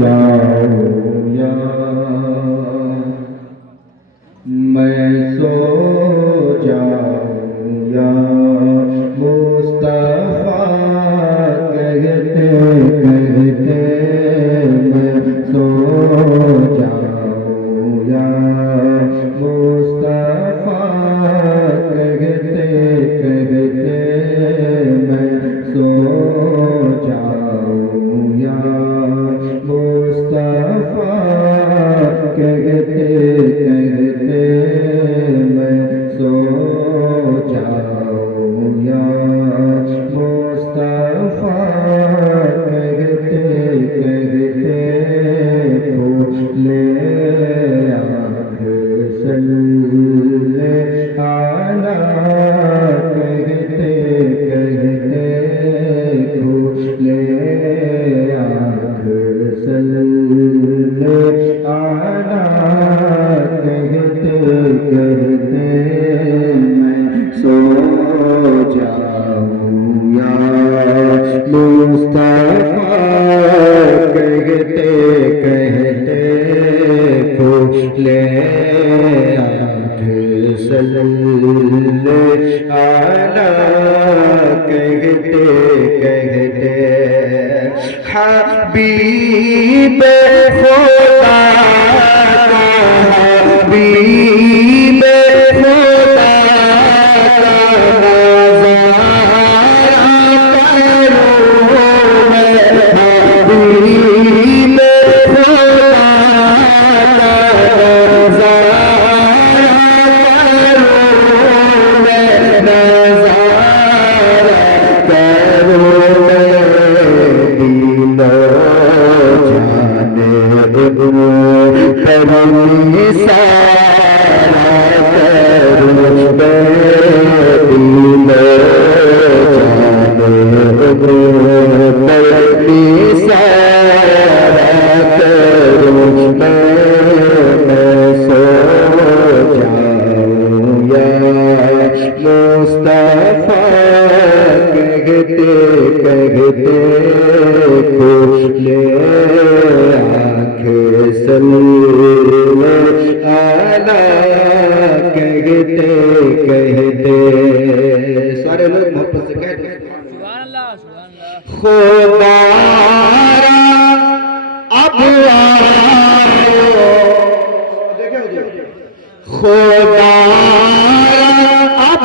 जाऊं या मैं सो जाऊं या मुस्तफा कहते कहते मैं सो जाऊं या मुस्तफा कहते कहते मैं सो जाऊं या मुस्तफा कहते कहते मैं सो जाऊं या मुस्तफा कहते कहते खोले आँख सल्ले आला कहते कहते खोले आँख सल्ले आला कहते कहते मैं सो जाऊं या मुस्तफा कहते कहते खोले आँख सल्ले आला कहते कहते हबीब खुदा हबीब खुदा मुस्तफा कहते कहते खोले आँख सल्ले आला कहते कहते सारे लोग मोहब्बत से कहते खुदा अब खुदा अब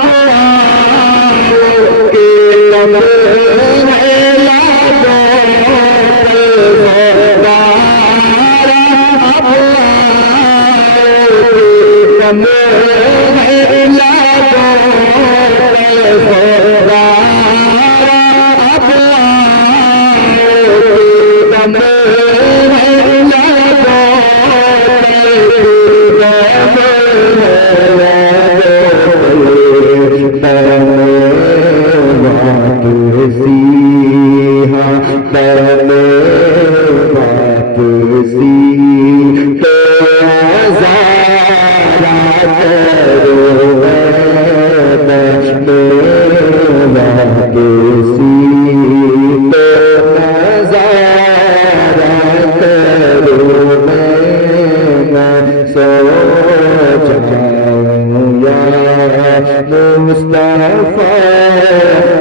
के मुस्तफा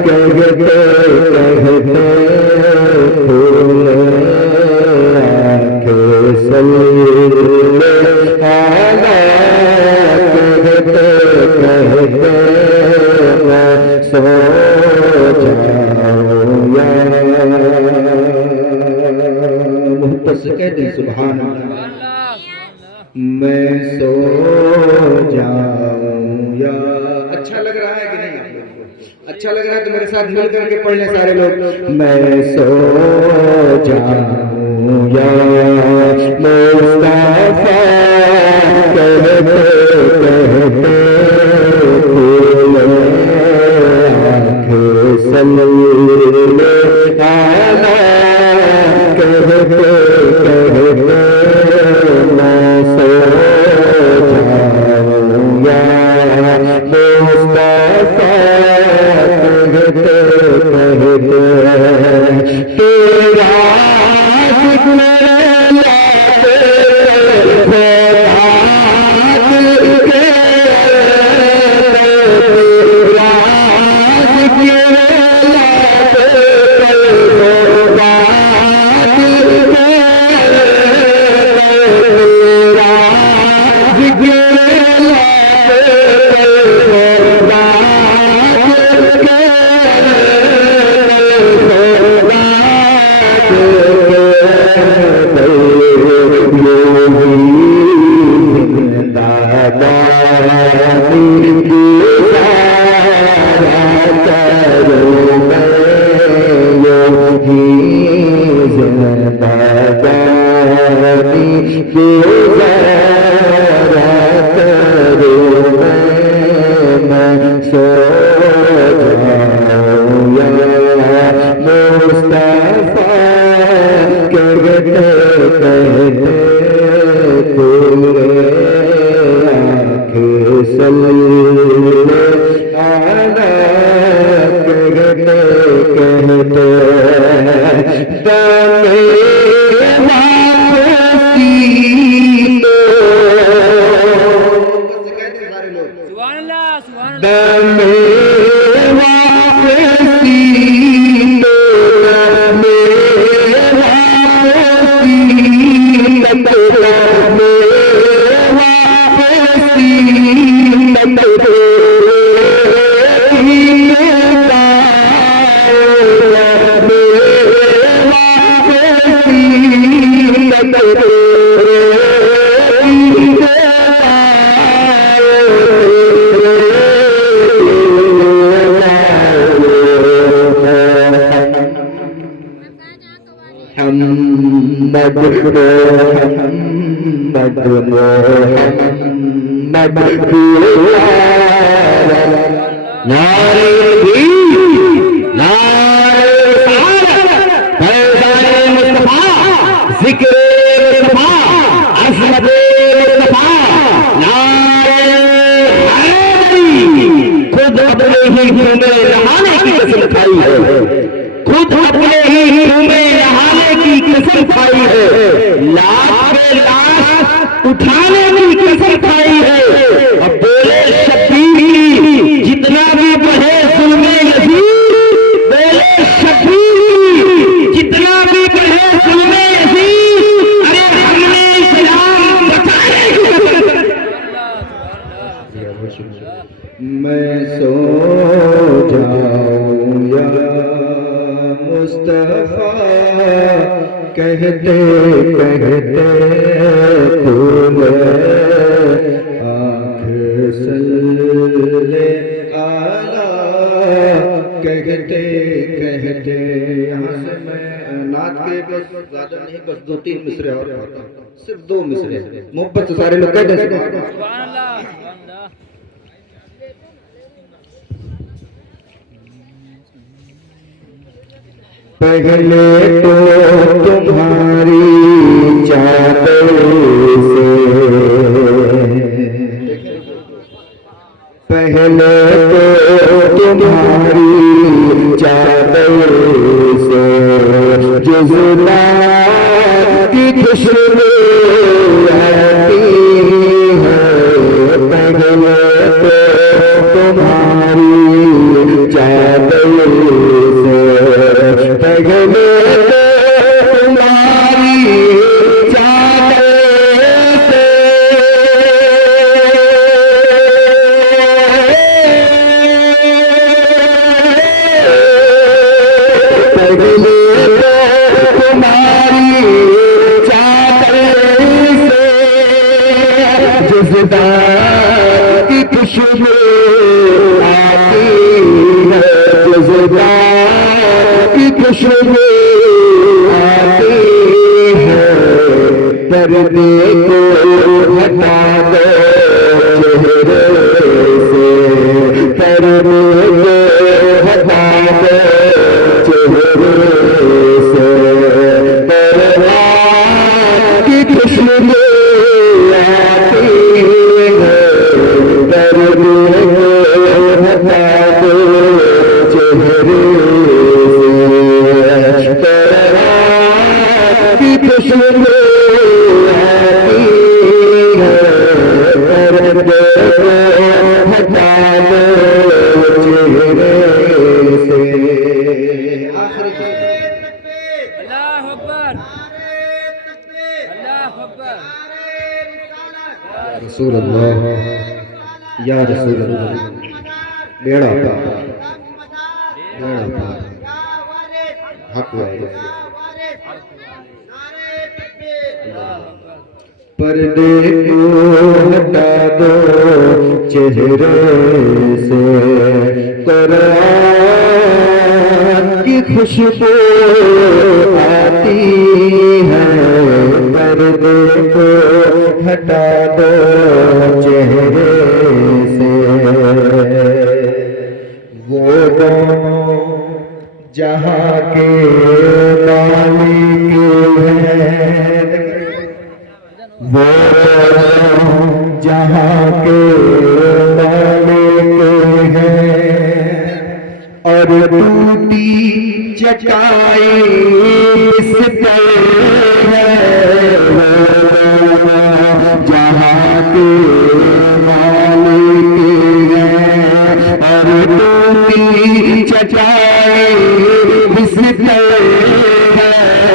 कहते कहते खोले आँख सल्ले आला कहते कहते मैं सो जाऊं या मुहब्बत से कहते सुभान अल्लाह मैं सो जाऊं या अच्छा लग रहा है कि नहीं आप लोगों को? अच्छा लग रहा है तो मेरे साथ मिल करके पढ़ लें सारे लोग। मैं सो जाऊं या मुस्तफा कहते कहते खोले आँख सल्ले आला कहते कहते मैं सो जाऊं या मुस्तफा कहते कहते तेरा जिक्र बस 2-3 मिसरे और गाता हूं, सिर्फ 2 मिसरे मोहब्बत से सारे लोग कहते हैं सुभान अल्लाह। पहले तो तुम्हारी चादर से, पहले तो तुम्हारी चादर से जुज़ला की खुशबू आती है, पहले तो तुम्हारी चादर से, पहले तो तुम्हारी चादर से, पहले की खुशबू आती है, जुज़बा की खुशबू आती है, पर्दे को हटा दो चेहरे से, पर्दे को हटा दो चेहरे से, पर्दा की खुशबू रसूल अल्लाह या रसूल अल्लाह, बेड़ा पार, बेड़ा पार, हक वाले पर्दे को हटा दो चेहरे से, कुरान की खुशबू आती है। पर्दे को हटा दो चेहरे से, वो दोनों जहाँ के मालिक हैं, वो जहाँ के मालिक हैं। और टूटी चटाई बिस्तर है, जहाँ के मालिक हैं। और टूटी चटाई बिस्तर है, वो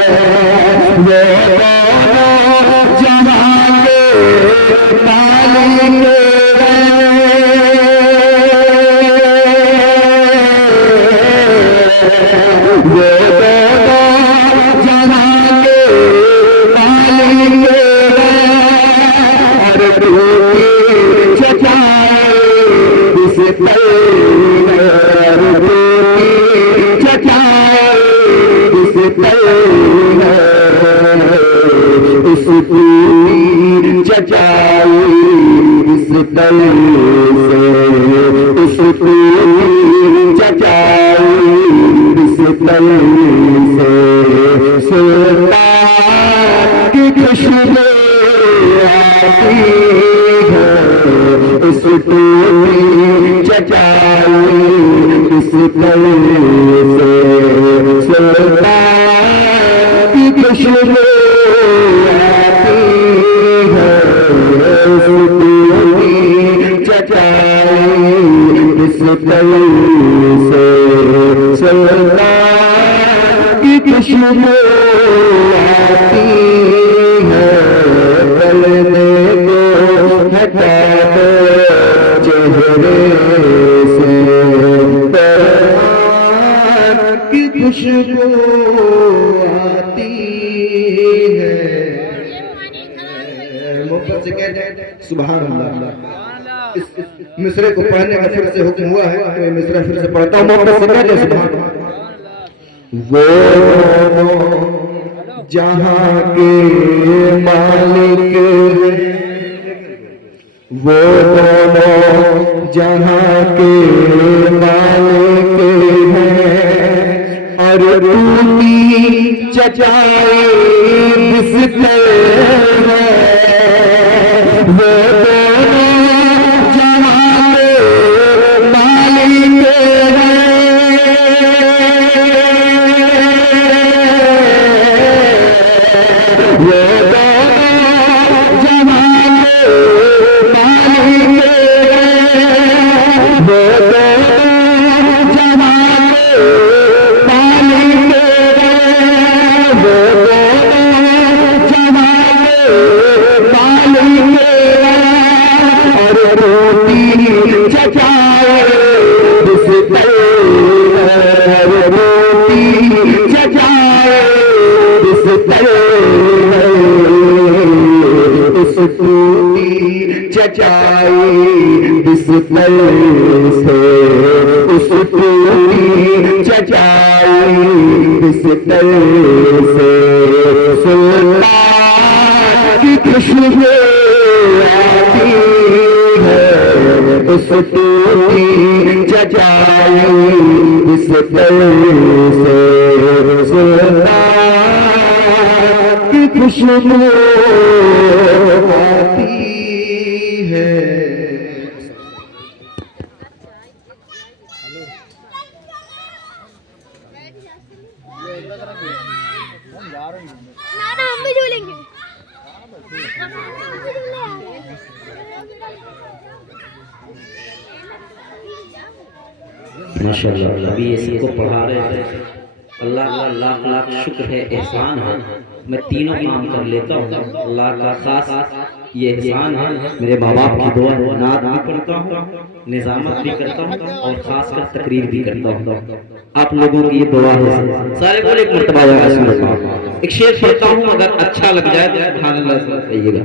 चचाई इस दल से, उसकी चचाई इस दल से। सुल्तान की खुशबू आती है, उसकी चचाई इस दल से। सुल्तान की खुशबू दल से। सुल्तान की खुशबू आती है, पर्दे को हटा दो चेहरे से। कुरान की खुशबू आती है। मोहब्बत से कहते हैं सुभान अल्लाह। इस मिसरे को पढ़ने का फिर से हुक्म हुआ है, तो ये मिसरा फिर से पढ़ता हूँ। मोहब्बत से कहते हैं सुभान अल्लाह। वो जहाँ के मालिक हैं, वो दोनों जहाँ के मालिक हैं। और टूटी चचाई बिस्तर है, वो चचाई बिस्तर से, उसकी चचाई बिस्तर से। सुल्तान की खुशबू आती है, उसकी चचाई बिस्तर से। सुल्तान की खुशबू आती है। नाना हम भी झूलेंगे। माशाअल्लाह अभी ये सबको पढ़ा रहे थे। अल्लाह का लाख लाख शुक्र है, एहसान है। मैं तीनों काम कर लेता हूँ। अल्लाह का खास ये एहसान है। मेरे माँ बाप की दुआ है, नात भी पढ़ता हूँ, निजामत भी करता हूँ और खासकर तकरीर भी करता हूँ। आप लोगों की ये दुआ है। सारे बोले एक मर्तबा एक शेर पढ़ता हूँ, अगर अच्छा लग जाए तो सुभान अल्लाह से कहिएगा।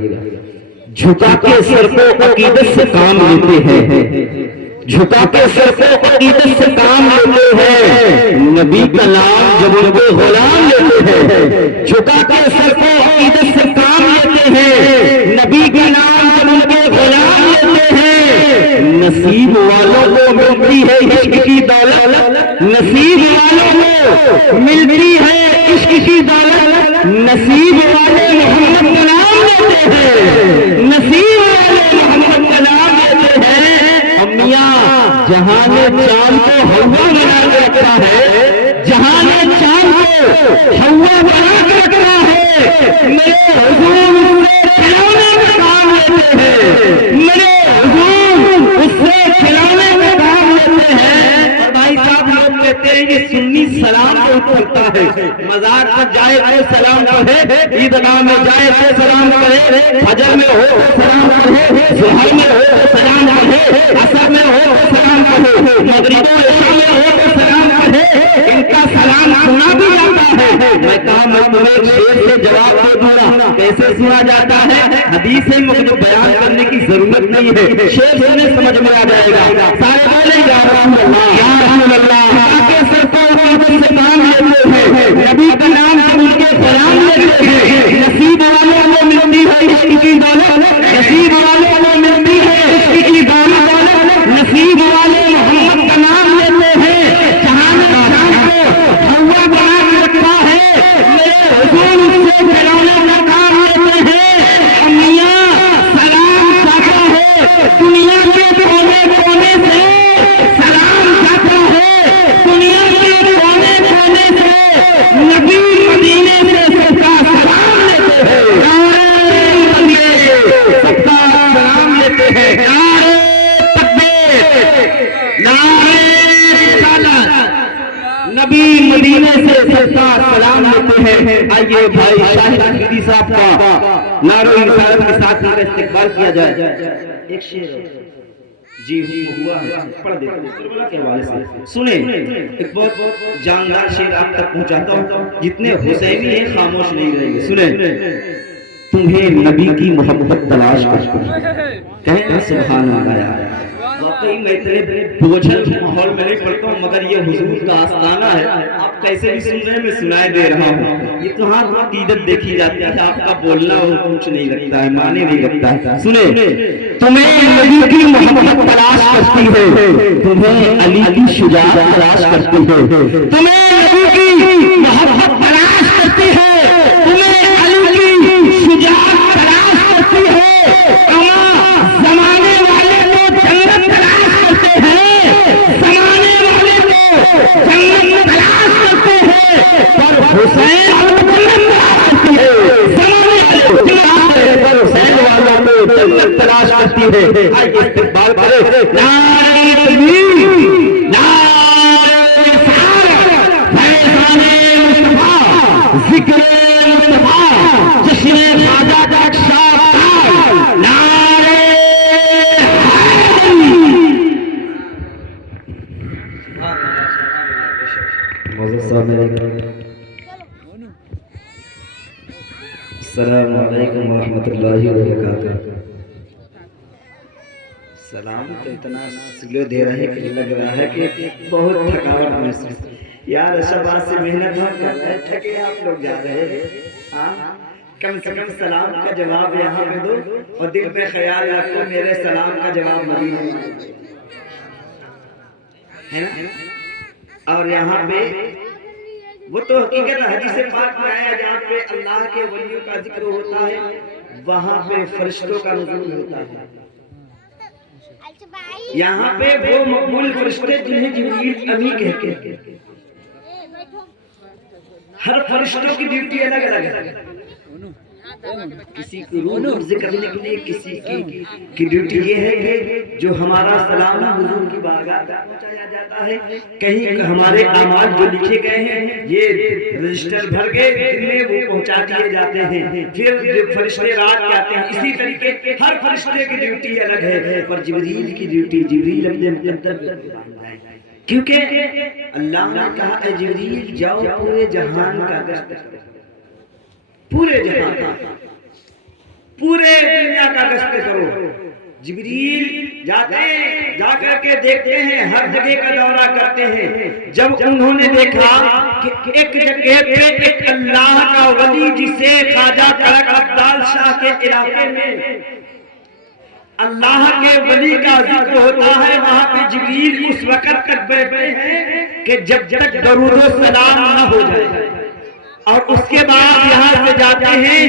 झुका के सर को अकीदत से काम लेते हैं, झुका के सर को अकीदत से काम लेते हैं, नबी का नाम जब उनके गुलाम लेते हैं। झुका के सर को अकीदत से काम लेते हैं, नबी का नाम जब उनके गुलाम लेते हैं। नसीब वालों को मिलती है इश्क की दौलत, नसीब वालों को मिलती है इश्क की दौलत, नसीब वाले मोहम्मद का नाम लेते हैं, नसीब वाले मोहम्मद का नाम लेते हैं। अम्मिया जहां ने चांद को हवा बना के रखा है, जहां ने चांद को हवा बना के रखा है, मेरे हुजूर उससे खिलौने का काम लेते हैं, मेरे हुजूर उससे खिलौने का काम लेते हैं। और भाई साहब लोग कहते हैं कि सुन्नी सलाम को पढ़ता है, मज़ार पर जाए तो सलाम पढ़े, ईदगाह में जाए तो सलाम पढ़े, फजर में हो तो सलाम पढ़े, ज़ुहर में हो तो सलाम पढ़े, असर में हो तो सलाम पढ़े, मगरिब में हो तो सलाम पढ़े। इनका सलाम सुना भी जाता है। मैं कहा मैं तुम्हें शेर से जवाब दे दूंगा, कैसे सुना जाता है? हदीस से मुझे बयान करने की जरूरत नहीं है, शेर सुने समझ में आ जाएगा। सारे बोले या रसूल अल्लाह, या रसूल अल्लाह। आके सर को से काम लेते हैं, नबी का नाम से उनके सलाम लेते हैं। नसीब वालों को मिलती है इश्क की दौलत, नसीब वालों को मिलती है इश्क की दौलत, नसीब वाले मोहम्मद का नाम लेते हैं। जहां ने चांद को हवा बना के रखा है, मेरे हुजूर उससे खिलौने का काम लेते हैं। अम्मिया सलाम जाता है दुनिया के कोने कोने से, सलाम जाता है दुनिया के कोने कोने से, नबी मदीने से सबका सलाम लेते हैं, मदीने से सबका सलाम लेते हैं। नारे तकबीर, नारे रिसालत, नबी मदीने से सबका सलाम लेते हैं। आइए भाई शाहिद अफरीदी साहब का नारे रिसालत के साथ हमारा इस्तकबाल किया जाए। एक शेर जी हुआ है, पढ़ देते हैं के हवाले से सुने। एक बहुत जानदार शेर आप तक पहुंचाता हूं, जितने हुसैनी हैं खामोश नहीं रहेंगे। सुने। तुम्हें नबी की मोहब्बत तलाश करती है, कहें सुभान अल्लाह। यार वाकई मैं इतने बोझल माहौल में नहीं पढ़ता हूँ, मगर ये हुजूर का आस्ताना है। आप कैसे भी सुन रहे हैं, मैं सुनाई दे रहा हूँ। ये कहाँ अकीदत देखी जाती है, आपका बोलना वो कुछ नहीं लगता है, माने नहीं लगता है। सुने। तुम्हें नबी की मोहब्बत तलाश करती है, तुम्हें अली की शुजाअत तलाश करती है, तुम्हें नबी की मोहब्बत तलाश करती है, तुम्हें अली की शुजाअत तलाश करती है। जमाने वाले को जन्नत तलाश करते हैं, जमाने वाले को जन्नत तलाश करते हैं, पर हुसैन पर हुसैन वालों को जन्नत तलाश करती है। आइए इस्तकबाल करें। नारे तकबीर, नारे रिसालत, फैज़ाने मुस्तफा, ज़िक्रे मुस्तफा, जश्ने ख्वाजा का शाह, नारे अस्सलामु अलैकुम व रहमतुल्लाहि व बरकातुहू। सलाम तो इतना स्लो दे रहे हैं कि लग रहा है कि बहुत थकावट महसूस। यार शबाज से मेहनत हम कर रहे हैं, थके आप लोग जा रहे हैं। हाँ, कम से कम सलाम का जवाब यहाँ पे दो और दिल में ख्याल रखो मेरे सलाम का जवाब नहीं है ना। और यहाँ पे वो तो हकीकत हदीस पाक में आया, जहाँ पे अल्लाह के वलियों का जिक्र होता है, वहाँ पे फरिश्तों का नुज़ूल होता है। यहाँ पे वो मकबूल फरिश्ते जिन्हें जिब्रील अमी कहते हैं। हर फरिश्तों की ड्यूटी अलग अलग है। किसी को रूह जिक्र करने के लिए, किसी की ड्यूटी ये है कि जो हमारा सलाम हुजूर की बारगाह तक पहुंचाया जाता है। कहीं हमारे अमाल जो लिखे गए हैं ये रजिस्टर भर के दिन में वो पहुंचा दिए जाते हैं। फिर जो फरिश्ते रात के आते हैं, इसी तरीके हर फरिश्ते की ड्यूटी अलग है। पर जिब्रील की ड्यूटी, जिब्रील अपने मुकद्दर, क्योंकि अल्लाह ने कहा जिब्रील जाओ पूरे जहान का गश्त करो। पूरे जहां का, पूरे दुनिया का गश्त करो। जिब्रील जाते हैं, जाकर के देखते हैं, हर जगह का दौरा करते हैं। जब उन्होंने देखा कि एक जगह पे एक अल्लाह का वली जिसे ख्वाजा कड़क अब्दाल शाह के इलाके में अल्लाह के वली का जिक्र होता है, वहां पे जिब्रील उस वक्त तक बैठे हैं कि जब तक दरूद सलाम न हो जाए, और उसके बाद यहाँ से जाते हैं।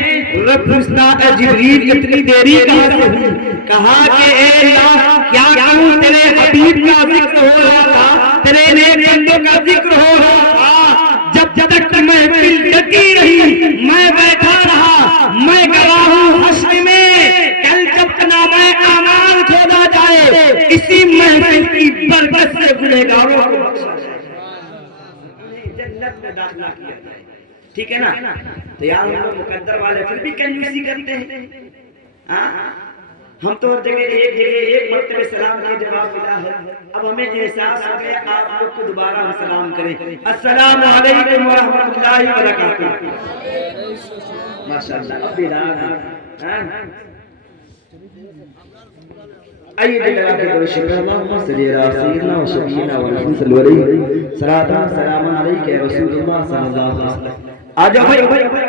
रब पूछता है जिब्रील इतनी देरी कहाँ से हुई? कहा कि ए अल्लाह, क्या कहूँ, तेरे हबीब का जिक्र हो रहा था, तेरे नेक बंदों का जिक्र हो रहा था। जब तक महफिल डटी रही, मैं बैठा रहा, मैं गवाह हूँ हश्र में कल जब नामे आमाल खोदा जाए, इसी महफिल की बरकत से गुनहगारों को बख्शा जाए, जन्नत में दाखिला किया जाए। ठीक है ना? तो यार हम लोग मुकद्दर वाले फिर भी कंजूसी करते हैं। हम तो एक मरतबे सलाम के जवाब मिला है, अब हमें एहसास हो गया आप लोग को दोबारा हम सलाम करें। अस्सलामु अलैकुम व रहमतुल्लाहि व बरकातहू। माशाअल्लाह, अब आइए जरा के दो शुक्र अल्लाह सल्ली अला सय्यिदना व शफीना व रसूल सलातन सलाम अलैका रसूलुल्लाह सल्लल्लाहु अलैहि वसल्लम। आ जाओ भाई, हमारे लोग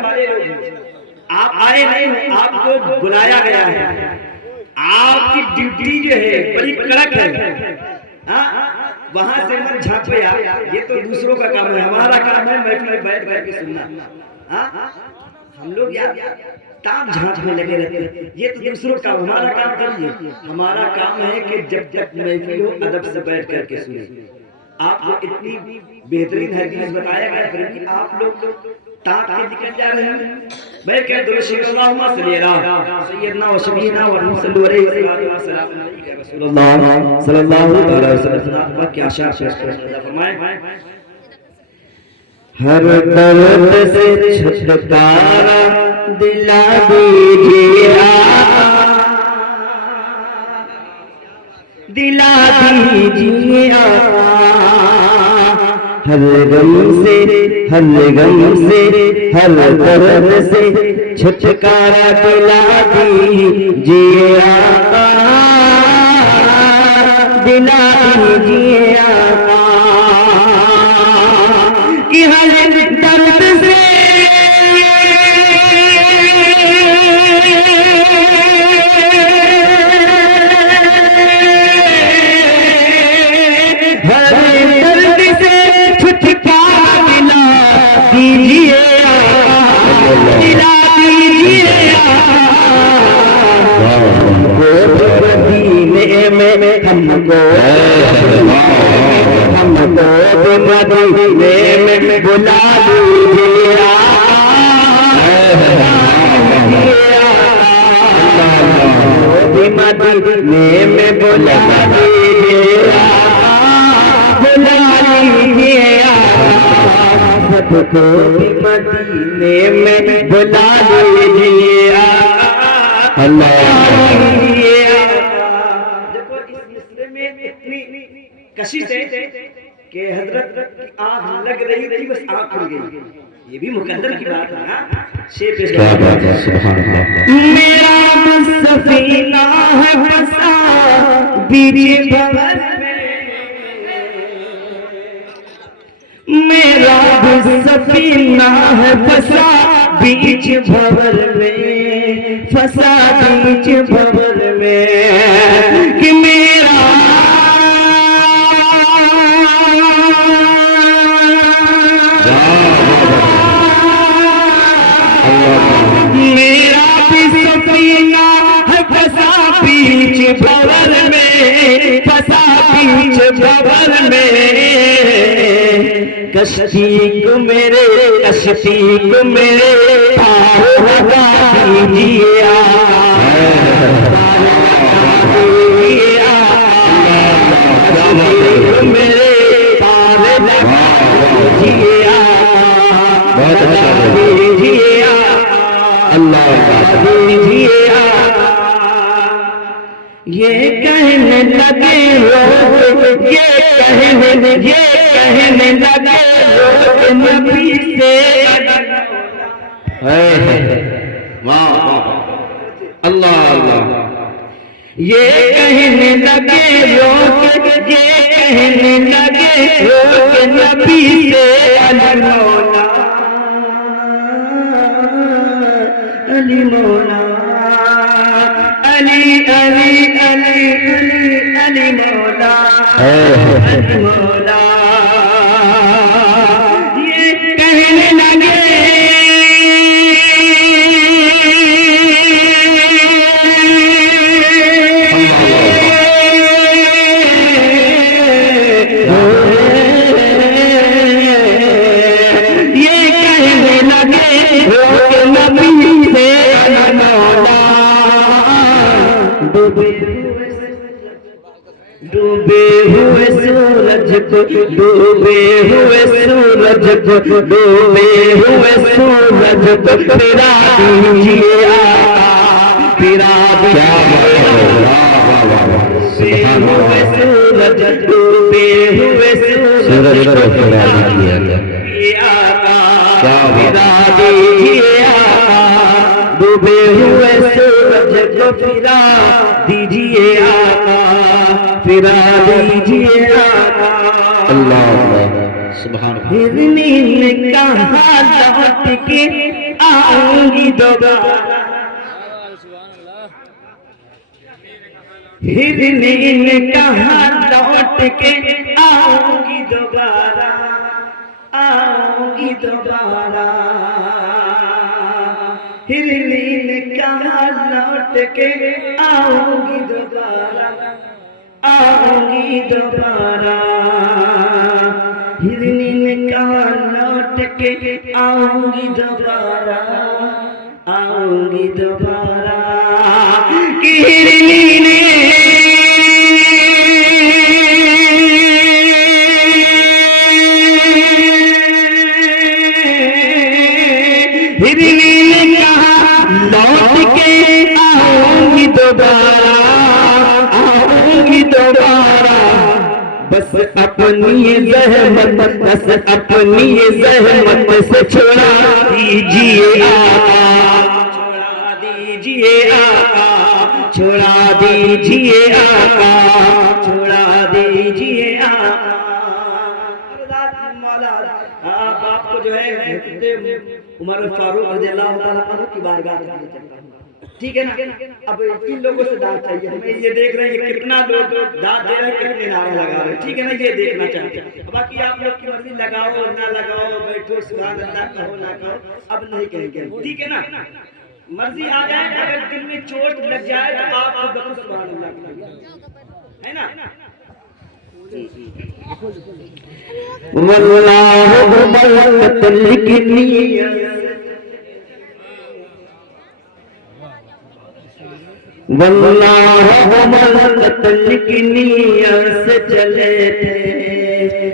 आप आए नहीं, आपको बुलाया गया है। आपकी ड्यूटी जो है बड़ी कड़क है। वहां से मत झांको यार, ये तो दूसरों का काम है, हमारा काम है महफिल में बैठ करके सुनना। हम लोग यार ताम झांक में लगे रहते हैं, ये तो दूसरों का, हमारा काम करिए। हमारा काम है कि जब तक महफिल हो अदब से बैठ करके सुने। आपको इतनी बेहतरीन हदीस बताया गया, फिर भी आप लोग ताक के निकल जा रहे हैं। मैं कह दो अल्लाहुम्मा सल्ली अला सय्यिदना व शफीना व रसूलुल्लाह सल्लल्लाहु अलैहि वसल्लम। क्या शाह फरमाए, हर दर्द से छुटकारा दिला दीजिए, दिला दीजिए, हर गम से, हर गम से, हर दर्द से छुटकारा दिला दीजिए, दिला दीजिए कि हर दर्द से हमको मदीने में बुला दीजिए, मदीने में बुला दीजिए, बुला दीजिए सबको मदीने में बुला दीजिए, अल्लाह। कशिश है कि हजरत की आंख लग रही थी, बस आंख खुल गई। ये भी मुकद्दर की बात है ना। शेर पेश मेरा सफीना है फंसा बीच भंवर में, मेरा सफीना है फंसा बीच भंवर में, फंसा बीच भंवर में कि मेरा भंवर में, फंसा बीच भंवर में, कश्ती को मेरे, कश्ती को मेरे पार लगा दीजिए, मेरे पार लगा दीजिए, अल्लाह दीजिए। ये कहने लगे लोग, ये कहने लगे लोग नबी से वाह वाह, अल्लाह अल्लाह। ये कहने लगे रोके, ये कहने लगे रोके नबी से अली मौला, अली मौला, अली अली अली अली अली मौला, अली मौला। ये कहने लगे डूबे हुए सूरज को, डूबे हुए सूरज को, डूबे हुए सूरज को फिरा दीजिए आका, फिरा दीजिए सूरज, डूबे हुए सूरज को फिरा दीजिए आका, फिरा दीजिए आका, डूबे हुए सूरज को फिरा दीजिए आका, फिरा दीजिए आका। अल्लाह सुभान अल्लाह। हिरनी ने कहा लौट के आऊंगी दोबारा, हिरनी ने कहा लौट के आऊंगी दोबारा, आऊंगी दोबारा, हिरनी ने कहा लौट के आऊंगी दोबारा, आऊंगी दोबारा, हिरनी ने कहा लौट के आऊंगी दोबारा, आऊंगी दोबारा, कि हिरनी ने लौट के आऊंगी दोबारा, आऊंगी दोबारा, बस अपनी ज़हमत, बस अपनी ज़हमत से छोड़ा दीजिए आका, छोड़ा दीजिए आका, छोड़ा दीजिए आका, छोड़ा दीजिए आका। आपको जो है उमर फारूक रज़ियल्लाहु ताला अन्हु की बारगाह में चलता हूं, ठीक है ना। अब इन लोगों से दाद चाहिए हमें, ये देख रहे हैं कितना लोग दाद दे रहे हैं, कितने नारे लगा रहे हैं, ठीक है ना, ये देखना चाहते हैं। बाकी आप लोग की मर्जी, लगाओ ना लगाओ, बैठो सुभान अल्लाह कहो ना कहो, अब नहीं कहेंगे, ठीक है ना, मर्जी आ जाए। अगर दिल में चोट लग जाए तो आप बता सुभान अल्लाह, है ना। वल्लाहु मलकतल किनिया, वल्लाहु मलकतल किनिया से चले थे,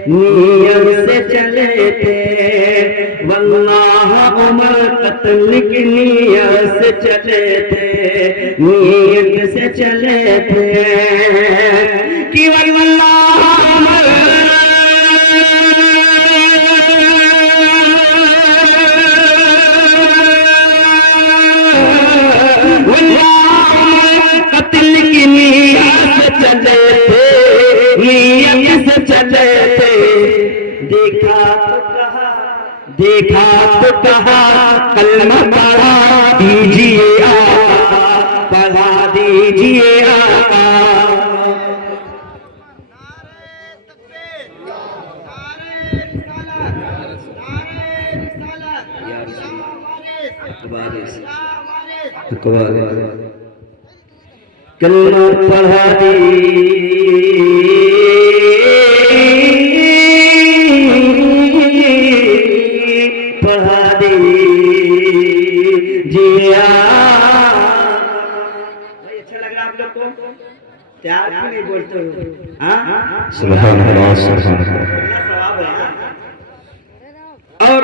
नियत से चले थे, वल्लाहु मलकतल किनिया से चले थे, नियत से चले थे, कि वल्लाह कत्ल की नियत से चले थे, नियत से चले थे, देखा तो कहा कलमा पढ़ा दीजिए आका, पढ़ा दीजिए आका। कलमा पढ़ा पढ़ा दीजिए। अच्छा लग रहा आप लोग को? प्यार क्यों नहीं बोलते हो? हाँ, सुभान अल्लाह, सुभान अल्लाह। और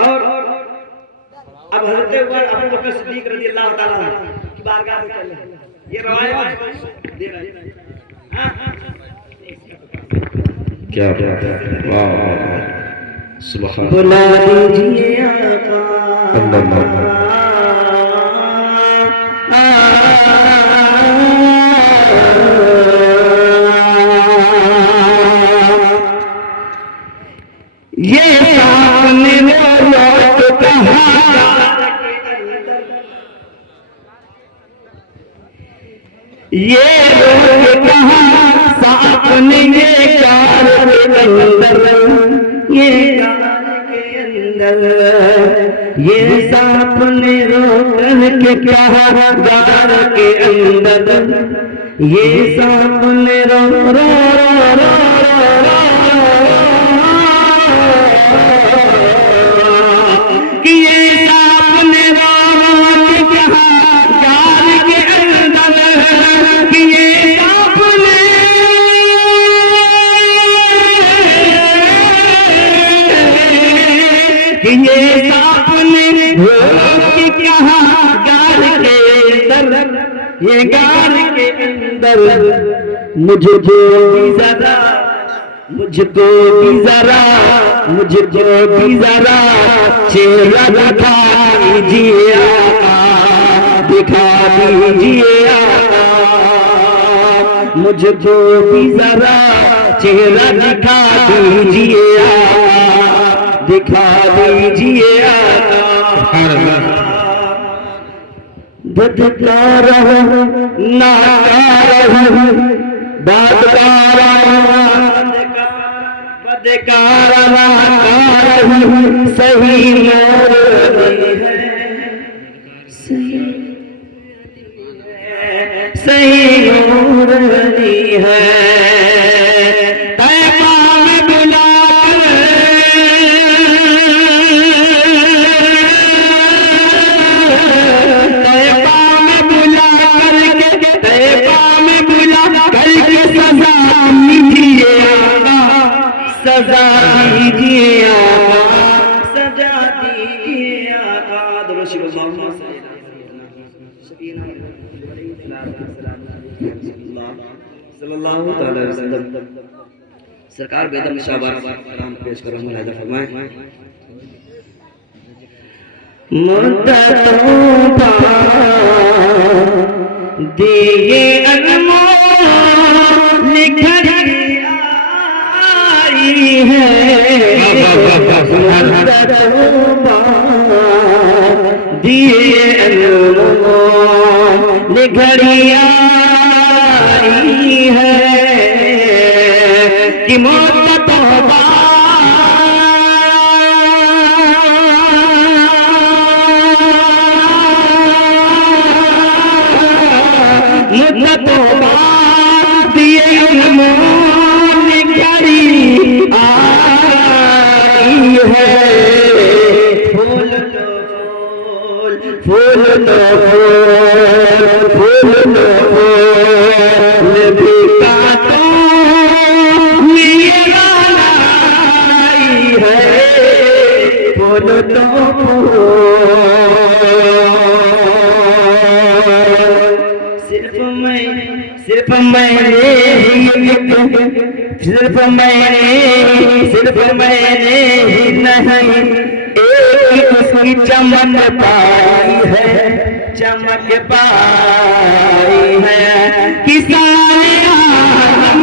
अब हज़रत उमर अबू बकर सिद्दीक रज़ियल्लाहु ताला अन्हु की बारगाह में चले, ये रवायत दे रहे हैं। क्या वाह, सुभान, बुला दीजिए आका, ये रोग कहाँ सांप ने ये कार के अंदर, ये कार के अंदर, ये सांप ने रोकन के कहा गार के अंदर, ये सांप ने रो रो रो रो कि ये सांप ने रो रो के कहा गार के अंदर, कि ये सांप ने कि ये सांप ने रो के कहा गार के अंदर, ये गार के अंदर मुझको भी जरा, मुझको भी जरा, मुझको भी जरा चेहरा दिखा दीजिए आका, दिखा दीजिए आका, मुझको भी जरा चेहरा दिखा दीजिए आका, दिखा दीजिए आका। बदकार नाकार बदकार बदकार नाकार सही सही नूरनी है, तैबा में बुला सजा दीजिए आका, सजा दीजिए आका। दरूद शरीफ सल्लल्लाहु अलैहि वसल्लम। सरकार बेदम शाबाश कलाम पेश करो, मुलाजा फरमाएं। मुद्दतों बाद दिए अनमोल निखरी आई है, मुद्दतों बाद दिए अनमोल निखरी आई है, कि मुद्दतों बाद दिए अनमोल निखरी आई है, फूल तो फूल, फूल तो फूल, फूल तो फूल भी काटो लिए आई है, फूल तो फूल। सिर्फ मैंने ही नहीं एक उसकी चमक पाई है, चमक पाई है, कि सारे आलम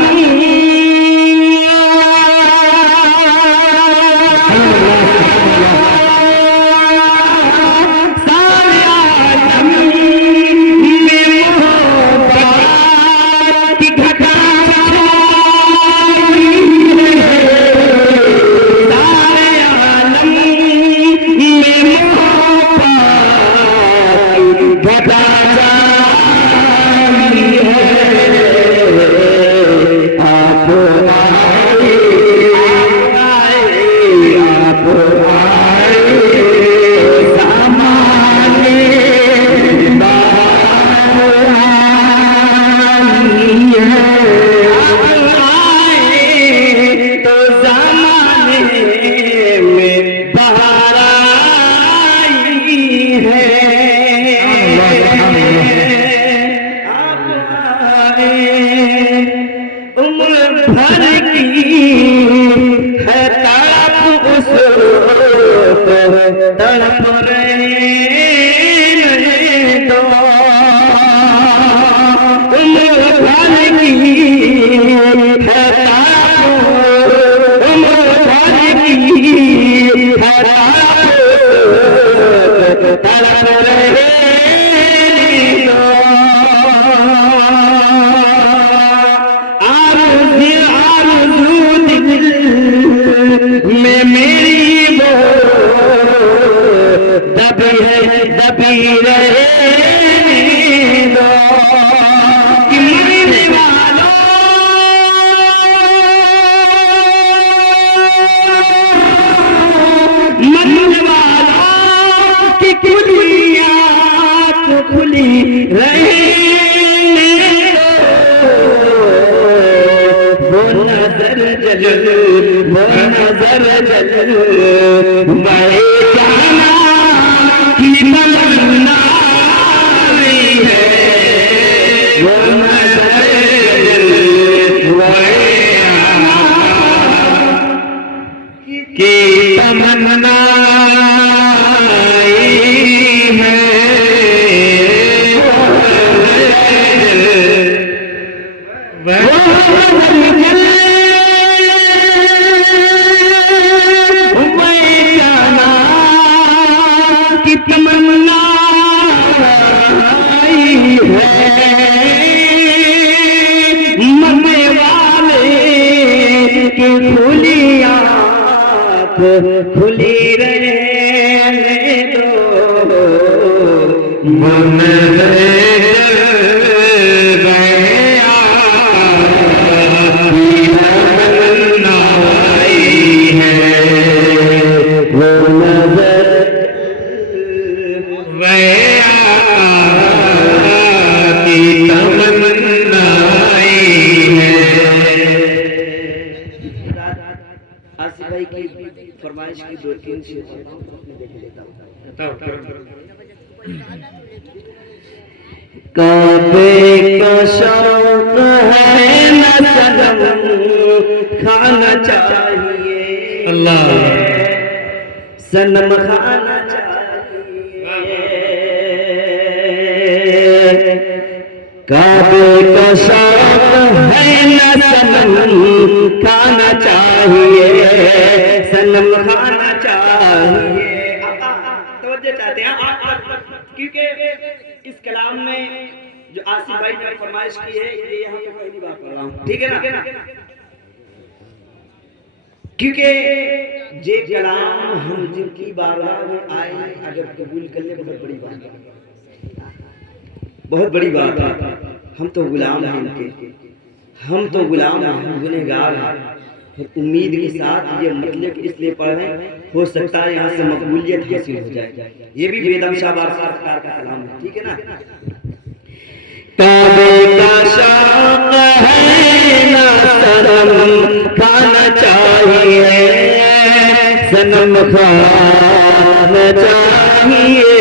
वो नजर जल वो नजर जल मैं जाना की तमन्ना है वो नजर जल की तमन्ना खुली रहने दो मन फरमाइश की 2-3 शेर देख लेता हूं। काबे का शौक है न सनम खाना चाहिए अल्लाह सनम खाना चाहिए काबे का शौक है न सनम खाना चाहिए सनम खाना चाहिए तवज्जो चाहते हैं क्योंकि इस कलाम में जो आसिफ भाई ने फरमाइश की है ये यहाँ पे पहली बार पढ़ रहा हूँ, ठीक है ना? क्योंकि जे कलाम हम जिनकी बारगाह में आए अगर कबूल कर ले बहुत बड़ी बात है, बहुत बड़ी बात है। हम तो गुलाम हैं इनके, हम तो गुलाम हैं, हम गुनहगार हैं। उम्मीद के साथ ये मतलब इसलिए पढ़ रहे हैं, हो सकता है यहाँ से मकबूलियत हासिल हो जाए। ये भी बेदम शाहबाज सरकार का कलाम है, ठीक है ना? काबे का शौक है ना सनम खाना चाहिए सनम खाना चाहिए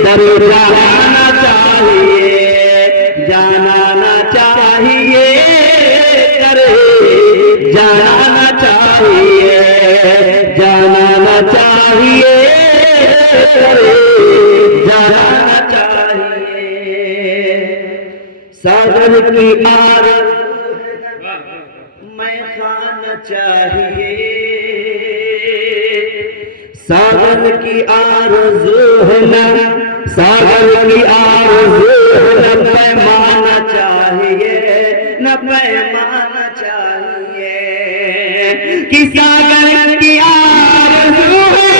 जाना चाहिए जाना चाहिए करे जाना चाहिए जाना चाहिए करे जाना चाहिए सागर की आरज़ू मैं खाना चाहिए सागर की आरज़ू है ना सागर की आरज़ू न पैमाना चाहिए न पैमाना चाहिए कि सागर की आरज़ू है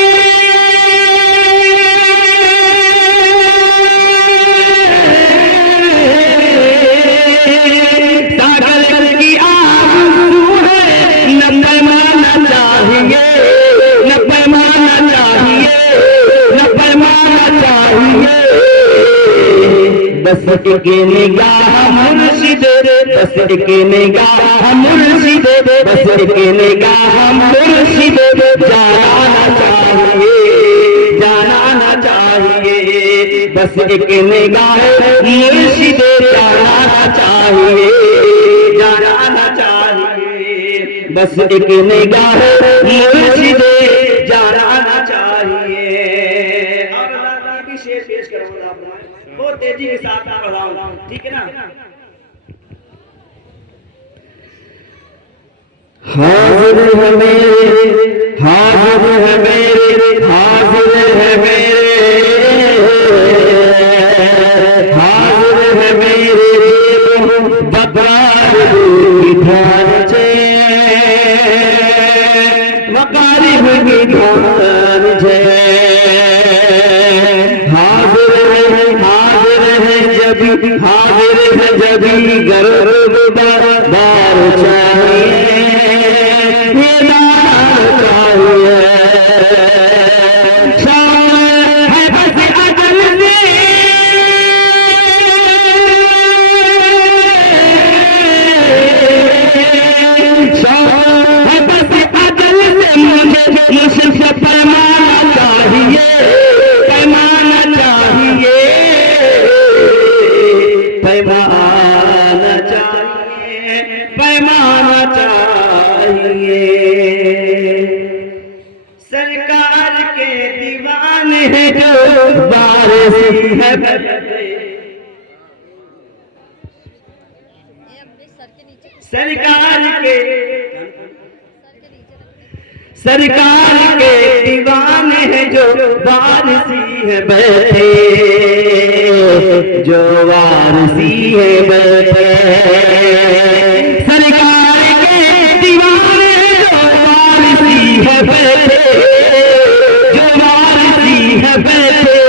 सागर की आरज़ू है न पैमाना चाहिए न पैमाना चाहिए न पैमाना चाहिए बस एक निगाह मुर्शिद बस एक निगाह मुर्शिद बस एक निगाह मुर्शिद जाना चाहिए जाना चाहिए बस एक निगाह मुर्शिद जाना चाहिए जाना चाहिए बस एक निगाह मुर्शिद जाना चाहिए। और ये भी शेर पेश करूंगा, बहुत तेजी के साथ पढ़ाऊंगा, ठीक है ना? हाजिर है मेरे हाजिर है मेरे हाजिर है मेरे हाजिर है बकार ध्यान छे वकारी ध्यान छे हाजिर है जबी गर्भ बार चाहिए चाहिए पैमाना चाहिए सरकार के दीवाने हैं जो वारिसी है सरकार के दीवाने हैं जो वारिसी है बैठे जो वारिसी है बैठे सरकार के दीवाने जो वारिसी है बैठे जो वारिसी है बैठे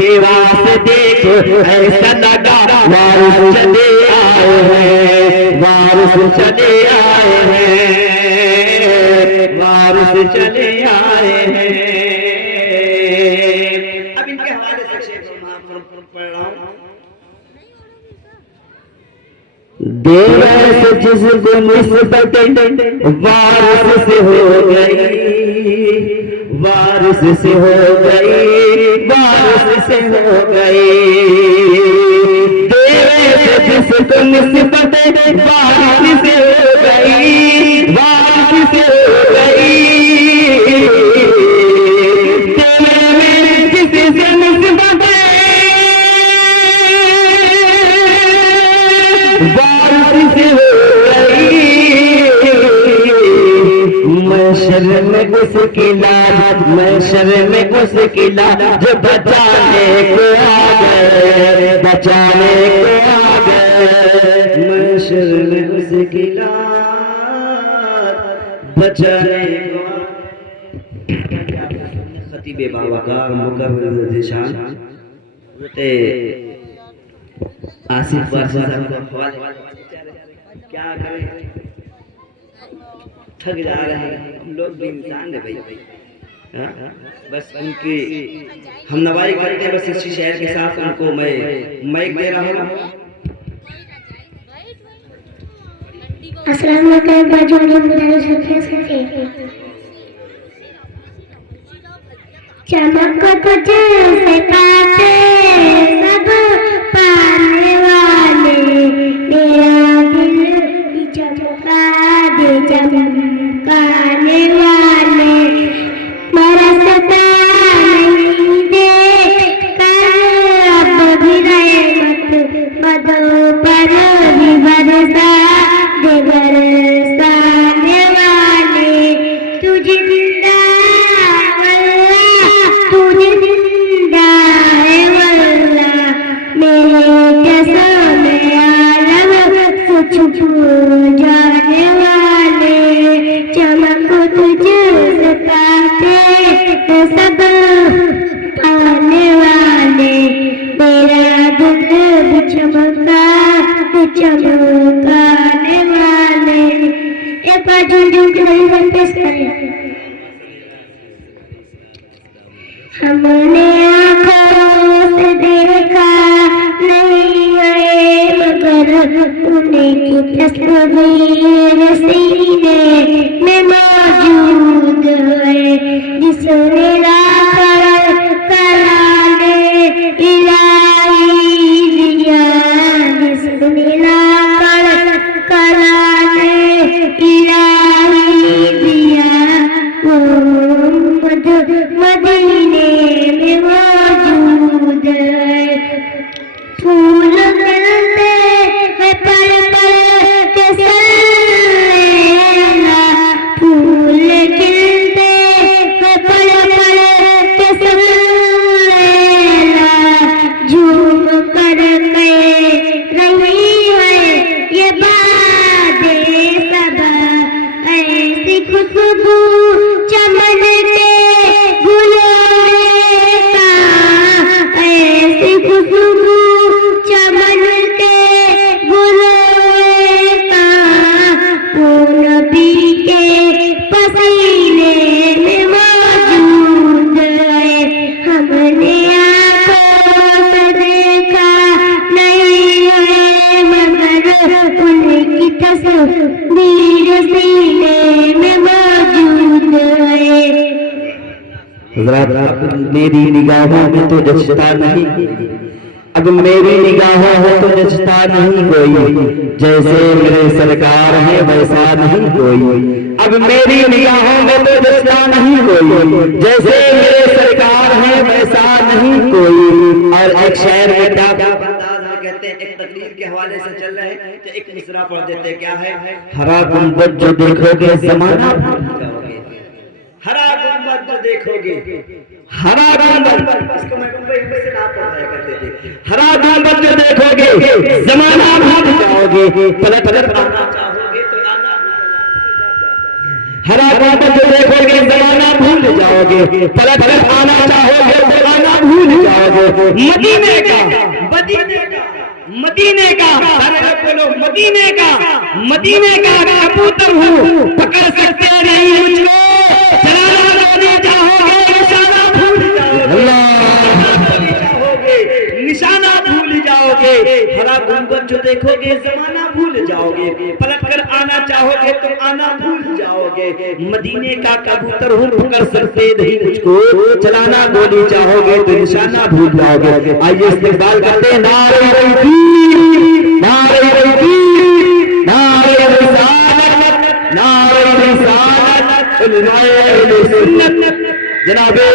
देवा से देखो ऐसा लगा वारिस चले आए हैं वारिस चले आए हैं अब इनके हवाले से शेर पढ़ रहा हूं देवस जिसको निस्बत वारिस से हो गई वारिस से हो गई देवस जिसको निस्बत वारिस से हो गई मैं शर्म में घुस किला जो बचाने को आ गए मैं शर्म में घुस किला बचाने को खतीबे बाबा का मुकर्रर निशान ते आसिफ वारसा साहब का हवाले क्या करें थक जा रहे हैं हम लोग भी इंसान है भाई बस उनकी हम नवाई करते हैं बस इसी शहर के साथ उनको मैं माइक दे रहा हूँ अस्सलाम वालेकुम बाजूवाली मुदारिस सफिया से चमक तुझे से काटे सब पाने वाले मेरा दिल चमका दे चमकाने वाले बरसता नहीं देख कर अब भी रहमत बदों पर भी बरसा दे बरसाने वाले तू जिंदा अल्लाह तू जिंदा है अल्लाह मेरे कसम आलम कुछ जाने वाले चमक तुझे सताते सब पाने वाले मेरा दिल भी चमकाने वाले एक बार जो नहीं पेश करें हमने आँखों से देखा नहीं है मगर उन्हीं की तस्वीर सीने में मौजूद है जिसने कराने इलाही दिया जिसने कराने इलाही दिया वो मदीने में मौजूद है फूल खिलते हैं पर के सल्ला फूल खिलते हैं पर के सल्ला अब मेरी निगाहों में तो जचता नहीं, अब मेरी निगाहों में तो जचता नहीं कोई, जैसे मेरे सरकार है वैसा नहीं कोई। अब मेरी निगाहों में तो जचता नहीं कोई, जैसे मेरे सरकार है वैसा नहीं कोई। और एक शेर में क्या कहते हैं, एक तकरीर के हवाले से चल रहे हैं तो एक मिसरा पढ़ देते, क्या है? हरा गुंबद जो देखोगे जमाना, हरा गुंबद जो देखोगे, हरा गुंबद, इसको मैं मुंबई से ना पढ़ाया करते थे। हरा गुंबद जो देखोगे जमाना भूल जाओगे, पलट पलट आना चाहोगे तो आना। हरा गुंबद जो देखोगे जमाना भूल जाओगे, पलट पलट आना चाहोगे तो आना भूल जाओगे। मदीने का, मदीने का, मदीने का, अरे बोलो मदीने का, मदीने का कबूतर हूँ, पकड़ सकते नहीं मुझको, चलाना नहीं चाहोगे निशाना भूल जाओगे, निशाना भूल जाओगे। हरा गुंबद जो देखोगे जमाना भूल जाओगे, पलट कर आना चाहोगे तो आना भूल जाओगे। मदीने का कबूतर हूँ, पकड़ सकते नहीं मुझको, चलाना गोली चाहोगे तो निशाना भूल जाओगे। आइए इस्तेमाल करते हैं नारे तकबीर, नारे तकबीर, नारे रिसालत, नारे रिसालत, उलमाए सुन्नत, जनाबे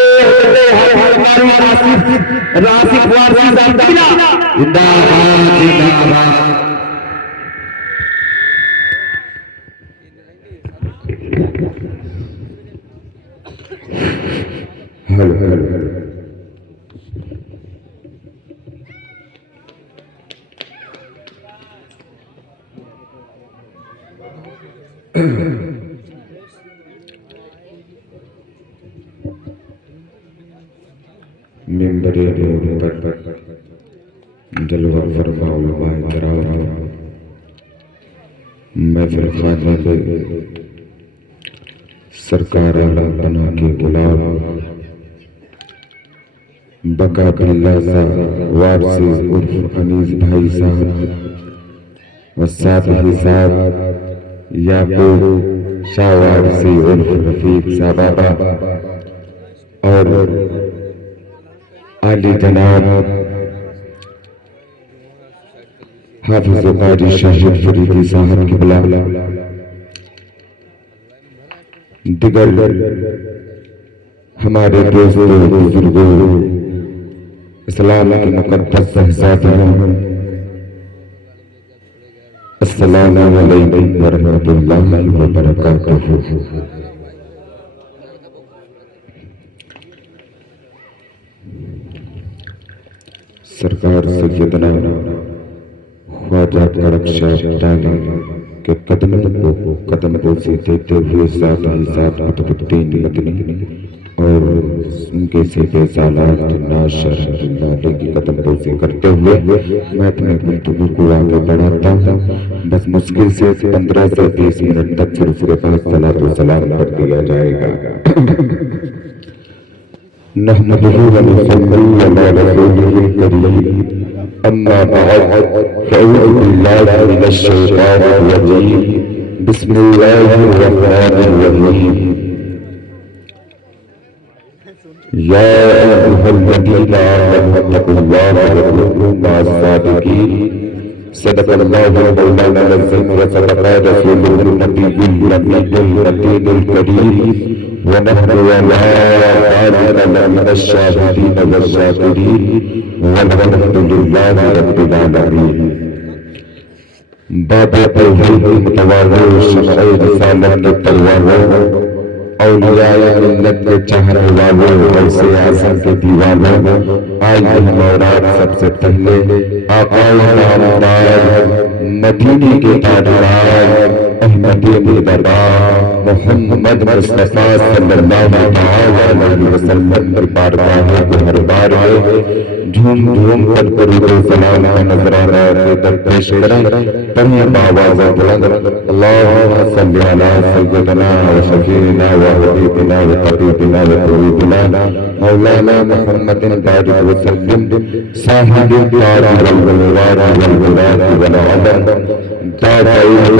रासिक वारसी साहब जिंदाबाद जिंदाबाद। हेलो हेलो हेलो मेंबर जलवा फरमा उलमाए कराम महफिल खाने के सरकार आला बना के गुलाम बका बिल्ला साहब वारसी उर्फ अनीस भाई साहब और साथ ही साथ याकूब शाह वारसी उर्फ रफीक साहब और आली जनाब हाफिज कारी शहीद फरीदी साहब की बुला दिगर हमारे दोस्तों बुजुर्गों इस्लाम के मुकद्दस शहजादियों, अस्सलामु अलैकुम व रहमतुल्लाहि व बरकातुहू। सरकार सैयदना ख्वाजा करक शाह ताली के कदम बोसी देते हुए साथ ही साथ कुतुबुद्दीन मदनी और उनके सीधे सालात नाशर की कदम बोसी करते हुए मैं अपने गुफ्तगू को आगे बढ़ाता हूँ। बस मुश्किल से 15 से 20 मिनट तक फिर उसके बाद सलात व सलाम कर दिया जाएगा। नहमदुहु व नसल्ली अला रसूलिहिल करीम, अम्मा बअद, फअऊज़ु बिल्लाहि मिनश शैतानिर रजीम, बिस्मिल्लाहिर रहमानिर रहीम। या अय्युहल्लज़ीना आमनू तक़ुल्लाहा व कूनू मअस सादिक़ीन। सदक़ल्लाहुल मौलाना अज़ीम व सदक़ा रसूलुहुन नबियुल अमीनुल मतीनुल करीम व नहनु अला ज़ालिका मिनश शाहिदीन व शाकिरीन वल्हम्दुलिल्लाहि रब्बिल आलमीन। बाबा तौहीद मुतवाज़िर शमअ रिसालत के परवानों, औलियाए मिल्लत के चाहने वालों, गौसे आज़म के दीवानों, आइए मौलाद सबसे पहले आक़ाए नामदार मदीने के ताजदार अहमद मुस्तफा मोहम्मद मुस्तफा सल्लल्लाहु अलैहि वसल्लम की बारगाह गुहरबार में झूम झूम कर दुरूद सलाम का नजराना लेकर पेश करें। पढ़िए बावाज़ बुलंद, अल्लाहुम्मा सल्लि अला सय्यदना व शफीना व हबीबना व तबीबना व तबीबना मौलाना मुहम्मदिन बारिक व सल्लिम साहिबिल ताज वल वलवार वल वलाद वल अदम दाई वल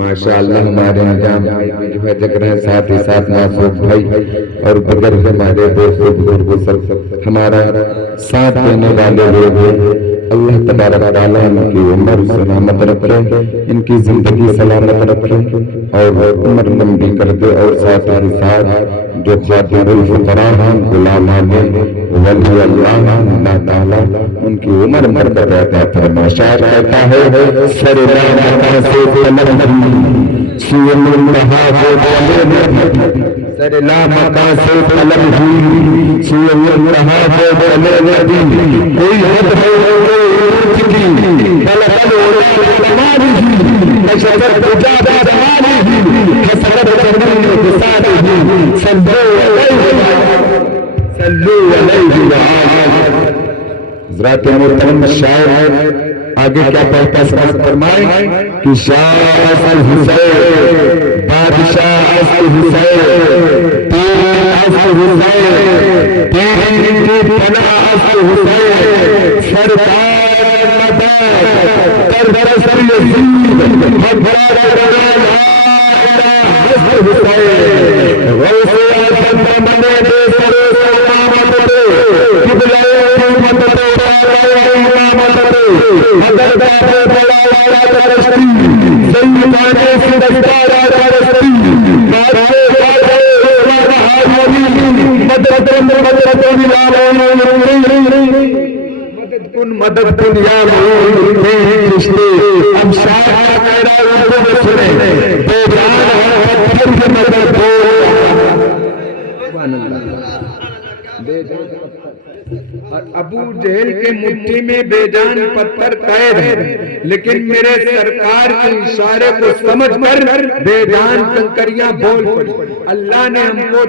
माशाअल्लाह हमारे अंजाम जो है जग रहे साथ ही साथ मासूम भाई और बगैर हमारे दोस्तों बुजुर्गों सब हमारा साथ देने वाले लोग हैं अल्लाह तबारक तआला इनकी उम्र सलामत रखे इनकी जिंदगी सलामत रखे और उम्र लंबी कर दे और साथ ही साथ जो खातिरुल फुकरा हैं गुलामान वली अल्लाह ताला उनकी उम्र बरकत अता फरमाए। शायर कहता है सरदार आका से तलब सुयमुल महाबूब सरला मका से तलब हुई सुयमुल महाबूब नदी कोई हद है की तलब तमाम नशरत बुजादा तमाम हसरत तमीम बिसादह सल्लू अलैहि हज़रत मोहतरम शायर आगे क्या कहता है फरमाए कि शाह अल हुसैन बादशाह अल हुसैन पीर अल हुसैन पीर की पना अल हुसैन सरकार मदद कर बरसर यजीद हबरा हुसैन गौसे आज़म मने दे सरे सलामत दे किबला मदद मदद बड़ा रस्ती सैयदाने से दस्तार रस्ती बारे मदद मदद दुनिया में रिश्ते अब शाह मेरा उनको सुने बेजान पत्थर की मदद हो अबू जहल के मुट्ठी में बेजान पत्थर कैद है लेकिन मेरे सरकार के इशारे को समझकर बेजान कंकरियां बोल पड़ी। अल्लाह ने हमको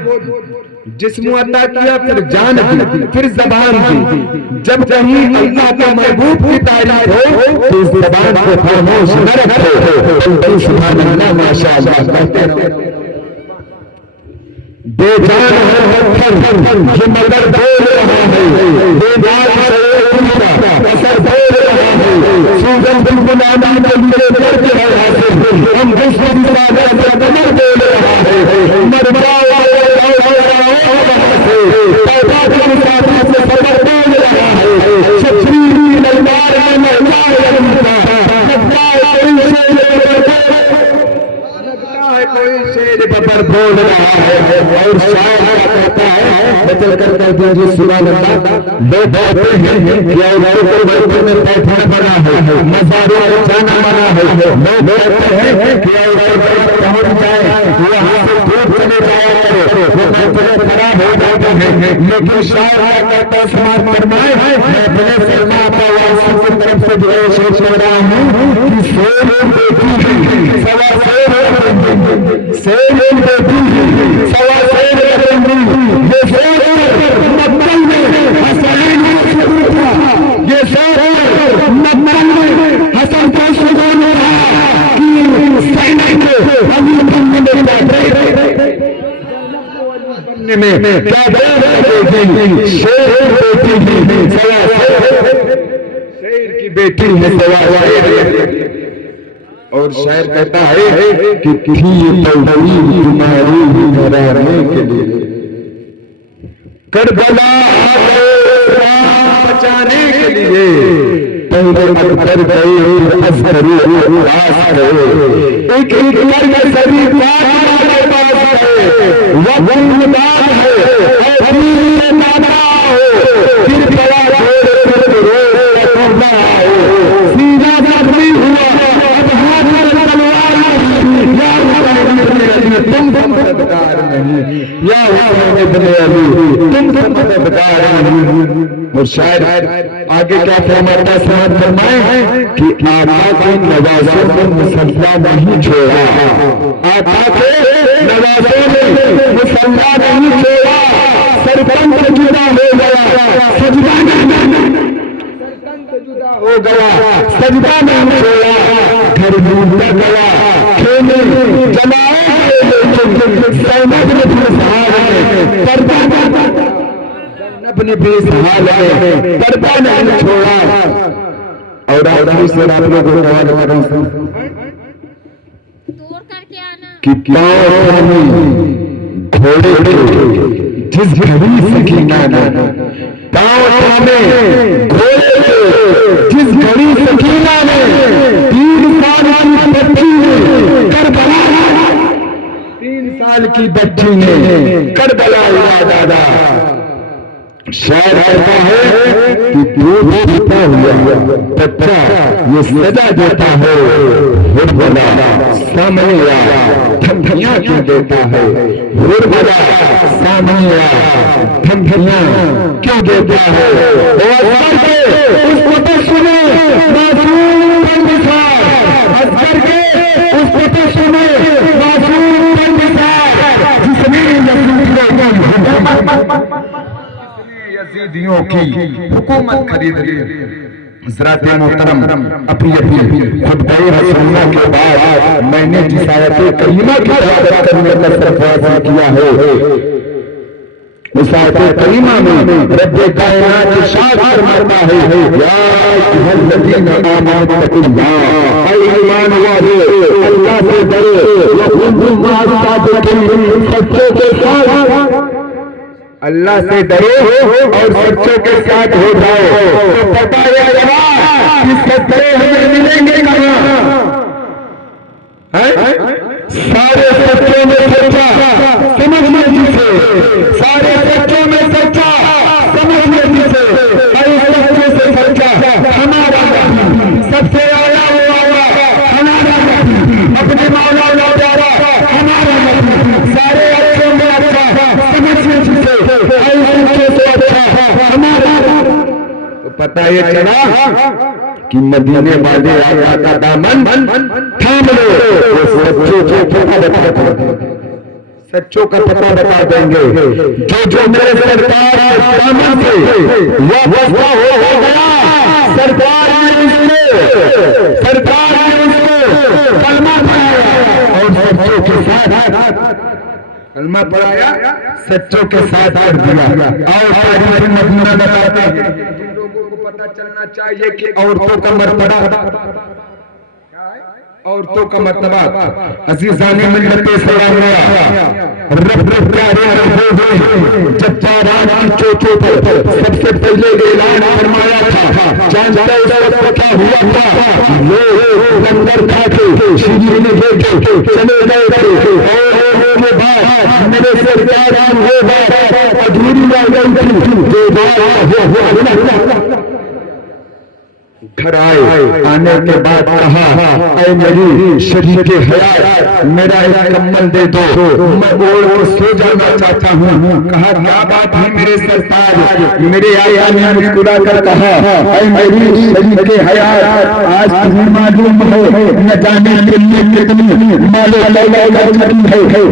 जिस्म अता किया फिर जान दी फिर जबान दी जब कहीं अल्लाह के महबूब की तारीफ हो तो इस जबान को खामोश न रखो बल्कि सुभान अल्लाह माशाअल्लाह कहते रहो। बेजान है पत्थर जो मगर बोल रहा है बेजान से असर बोल रहा है सूरज बिल्कुल आदमी के लिए दर्द है हासिल हम दुश्मन का दर्द बोल रहा है मरवा से पैदा के साथी से सबर बोल रहा है शक्ति तलवार में कोई शेर बबर बोल रहा है और शायर कहता है बदल कर दीजिए सुभान अल्लाह लोग कहते हैं कि औरतों में पैठा बना है मज़ारों में जाना मना है लोग कहते हैं कि औरतों फैसले खराब हो जाते हैं। लेकिन शायर क्या कहता है, समाज फरमाए, मैं अपने फरमाता वासियों की तरफ से जो है सोच रहा हूँ कि शेर बेटी सवा शेर बेटी सवा शेर ये शेर मक्कल में हसैन ये शेर मक्कल में हसन को सुनाने कि सैनिक अभी बनने में क्या बेटी शेर बेटी सवा शेर की बेटी है सवा शेर। और शायर कहता है कि तुम्हारी डराने के लिए करबला बचाने के लिए पहले मकबर गए असगरी उदास गए एक एक करके सभी बात है वक्त बात है अभी माना हो फिर बड़ा सीधा जख्मी हुआ तुम मददगार नहीं या तुम मददगार नहीं। और शायद आगे क्या फरमाता समाज फरमाए कि आका के नवाजों ने मुसल्ला नहीं छोड़ा, आका के नवाजों ने मुसल्ला नहीं छोड़ा, सरपंच जुदा हो गया सजदा हो गया सजदा नहीं छोड़ा, घर डूबता गया खेमे जमाए सैनब ने बेसहाल है पर्दा नहीं छोड़ा। और आदमी से आप लोग कि घोड़े जिस घड़ी सकीना ने पाँव थामे घोड़े जिस घड़ी सकीना ने 3 साल की बच्ची ने करबला 3 साल की बच्ची ने करबला हुआ दादा। शायर कहता है कि दूध पीता हुआ बच्चा ये सजा देता है, हुर्बला सामने धमकियां क्यों देता है, हुर्बला सामने धमकियां क्यों देता है। उसको तो सुने मासूम असगर के उसको तो सुने मासूम जिसने यजीदियों की हुकूमत खरीद ली। हज़रात मोहतरम अपनी खुतबे रसूलुल्लाह के बाद मैंने जिस आयत करीमा की तिलावत करने का सरफराज किया है, उस आयत करीमा में रब्बे कायनात इरशाद फरमाता है, या अय्युहल्लज़ीना आमनू तक़ुल्लाह, ऐ ईमान वाले अल्लाह से डरो, वकुनू मअस-सादिक़ीन, सच्चों के साथ अल्लाह से डरो और सच्चों के साथ हो जाओ। तो पता लगा कि सच्चे हमें मिलेंगे कहाँ? सारे सच्चों में सच्चा समझ जिसे, सारे सच्चों में सच्चा समझ जिसे, सच्चे से सच्चा हमारा सबसे आया हुआ हमारा अपने मौला द्वारा हमारा सारे अच्छों में अच्छा समझ जिसे तो पता ये चला कि मदीने वाले आका का दामन थाम लो, सच्चों का पता बता देंगे। जो मेरे सरकार दामन से वाबस्ता हो गया, सरकार ने उसको कलमा पढ़ाया और सच्चों के साथ कलमा पढ़ाया, सच्चों के साथ कर दिया। और तारीख मदीना बताते हैं, तुम लोगों को पता चलना चाहिए कि औरतों का मर्तबा क्या है, औरतों का मर्तबा अज़ीज़ाने मिल्लत इस्लाम रब प्यारे जब तारान की चोटों पर सबसे पहले ऐलान फरमाया था, जानते हो क्या हुआ था, लोग लंगर खा के शीरीन लेके चले गए थे और के बाद मेरे सरकार हो अधूरी रह गई थी। खड़ाए आने के बाद कहा, ऐ मेरी शरीर के हयात, मेरा एक कम्बल दे दो, मैं ओढ़ के सो जाना चाहता हूँ। कहा, क्या बात है मेरे सरताज? मेरे आया ने मुस्कुरा कर कहा, ऐ मेरी शरीर के हयात, आज तुम्हें मालूम है न जाने कितनी मालो है,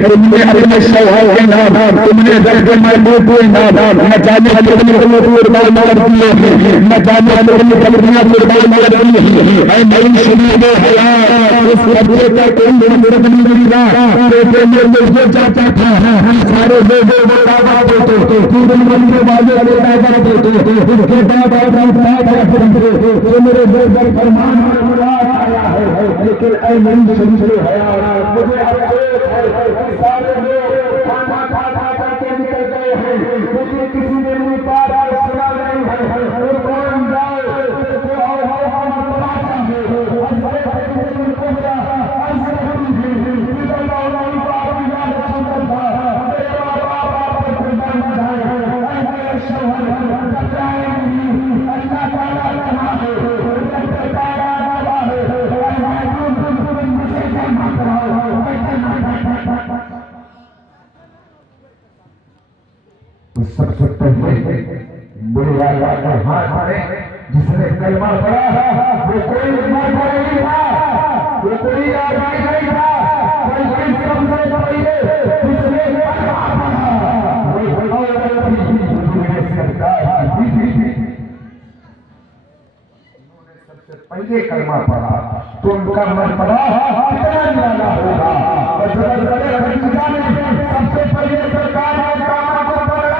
तुमने अपने शौहर के नाम, तुमने दर्द महबूब के नाम न जाने कितनी कुर्बान कर दिए हैं, न जाने कितनी गलतियां कुर्बान कर दी है। ऐ मेरी शरीर में हयात, उस बच्चे का कोई मकसद नहीं मिला, बेटे में मुझे चाहता था सारे लोगों को दावत देते, पूरे महीने वाले को दावत देते, उसके बाद मेरे दिल पर फरमान मुराद आया है। लेकिन ऐ मेरी शरीर में हयात, मुझे अफसोस है सारे लोग खाना खा करके निकल गए हैं, मुझे किसी ने मेरी बात सुना नहीं है। कौन जाए सबसे पहले बुरे आका के हाथ में जिसने कलमा पढ़ा वो कोई नहीं था, वो कोई आदमी नहीं था, बल्कि सबसे पहले जिसने कलमा पढ़ा वो सरकार थी। सबसे पहले कलमा पढ़ा तो उनका मन पड़ा कितना ज्यादा होगा। और सबसे पहले सरकार ने कलमा को पढ़ा,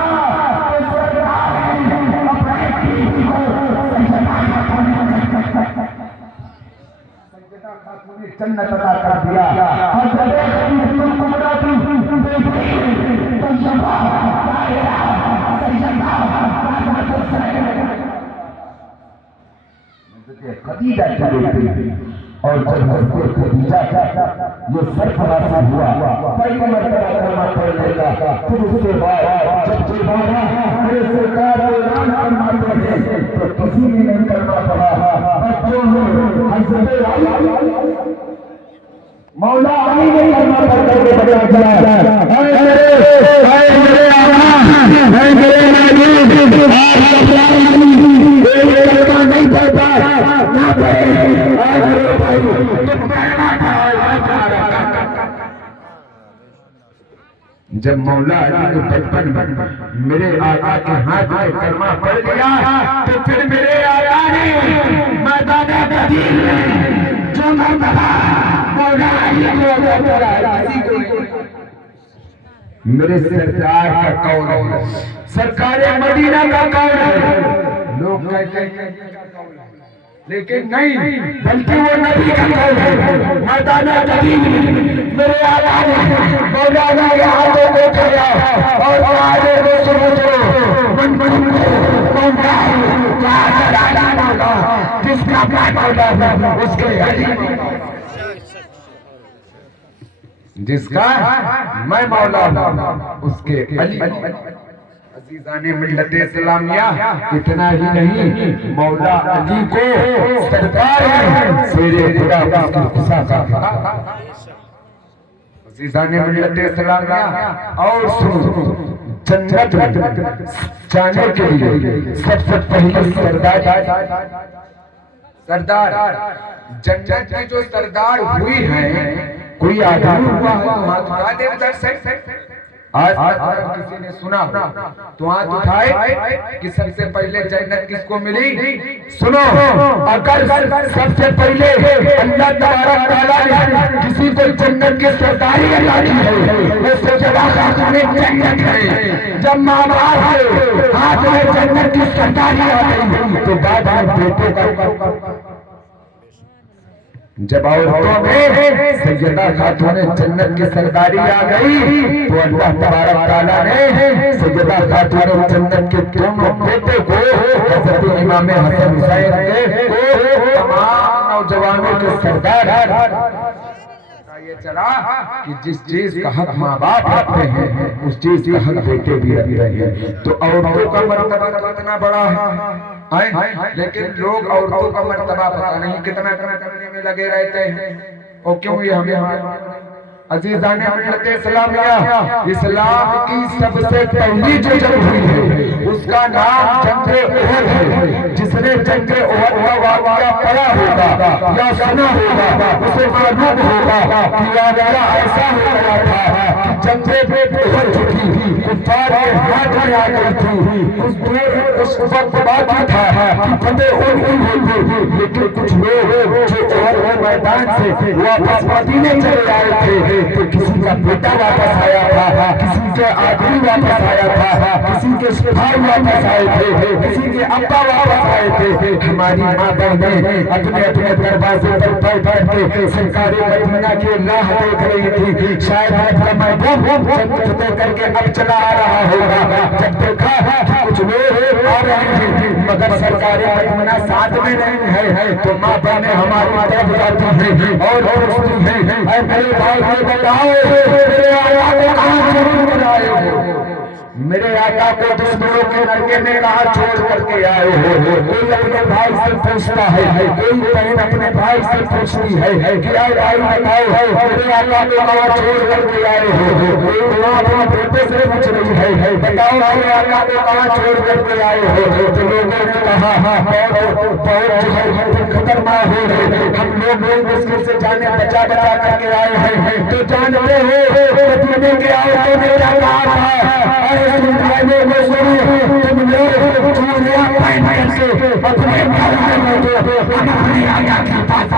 जन्नत अता कर दिया। खदीजा की बेटी और जब हज़रत खदीजा ये सरफराज हुआ, पहली मर्तबा कलमा पढ़ने का, फिर उसके बाद जब दोबारा मेरे सरकार ऐलान फरमाते हैं तो किसी ने नहीं कलमा पढ़ा। बच्चों में हज़रत मौला अली ने कलमा पढ़ करके बता दिया, ऐ मेरे आका, ऐ मेरे महबूब, आप कलमा नहीं पढ़ता ना पढ़े। जब मौला अली ने बचपन मेरे आका के हाथ में कलमा पढ़ लिया तो फिर मेरे आका ने मैदान गदीर में जो मरतबा मौला अली को मेरे सरकार का कौल है, सरकार मदीना का कौल है। लोग कहते हैं लेकिन नहीं, बल्कि वो नबी का कौल है। मैदान गदीर मेरे आका ने मौला अली के हाथों को उठाया और आगे को जिसका मौला उसके अली, जिसका मैं मौला उसके अली। अजीज़ाने मिल्लत इस्लामिया, इतना ही नहीं मौला अली को सरकार है शेरे खुदा उसकी खुशा का। अजीज़ाने मिल्लत इस्लामिया और सुनो, जन्नत जाने के लिए सबसे पहले सरदार जन्नत की जो सरदार हुई है, कोई आदमी हुआ है तो हाथ उठा दे उधर से। आज तक किसी ने सुना तो हाथ उठाए कि सबसे पहले जन्नत किसको मिली। सुनो, अगर सबसे पहले अल्लाह तबारक तआला ने किसी को जन्नत की सरदारी अलानी है, वो जन्नत है। जब माँ बाप है हाथ में जन्नत की सरदारी आ गई तो बाद में बेटों का, जब औरतों में सैयदा खातून जन्नत की सरदारी आ गई तो अल्लाह तबारक तआला ने सैयदा खातून जन्नत के दोनों बेटे को हज़रत इमाम हसन हुसैन को तमाम नौजवानों के सरदार ये चला कि जिस चीज का हक माँ बाप रखते हैं उस चीज का हक बेटे भी रख रहे हैं। तो औरतों का मर्तबा तो इतना बड़ा है, लेकिन लोग औरतों का मर्तबा पता नहीं कितना करने में लगे रहते हैं। और क्यों ये हमें अजीजाने मिल्लत इस्लामिया, इस्लाम की सबसे पहली जो जंग हुई है उसका नाम जंग उहद है। जिसने जंग उहद का वाक़या पढ़ा होगा या सुना होगा उसे मालूम होगा कि वाक़या ऐसा हो गया था कि जंग उहद थी, कुफ्फार के हाथ में आ गई थी। उस वक्त बाकी था कि फतेह होगी, लेकिन कुछ लोग जो उहद के मैदान से वापस मदीने चले आए थे, तो किसी का बेटा वापस आया था, किसी के आदमी वापस आया था, किसी के सिपाही वापस आए थे, किसी के अब्बा वापस आए थे। हमारी माँ बहनें अपने अपने दरवाजे पर बैठ के सरकार मदीना की राह देख रही थी। शायद अपना महबूब फतेह करके अब चला आ रहा होगा। जब देखा कि कुछ लोग आ रहे थे मगर सरकार मदीना साथ में नहीं है, तो माँ बहनें हमारी तरफ जाती हैं और पूछती हैं, ऐ मेरे भाई बताओ मेरे आका को कहाँ जरूर बनाए हो, मेरे आका को दुश्मनों के नरके में कहाँ छोड़ करके आए हो। कोई अपने भाई से पूछता है, कोई बहन अपने भाई से पूछती है कि आए भाई बताओ मेरे आका को कहाँ छोड़ करके आए हो। कोई माँ अपने बेटे से पूछ रही है, बताओ मेरे आका को कहाँ छोड़ करके आए हो। तो लोगों ने कहा बहुत खतरनाक हो रहे, हम लोग मुश्किल से जाने बचा बचा करके आए हैं। तो जानते हो मदीने के औरतों ने क्या कहा था, अपने घर में हमारे आका की बात।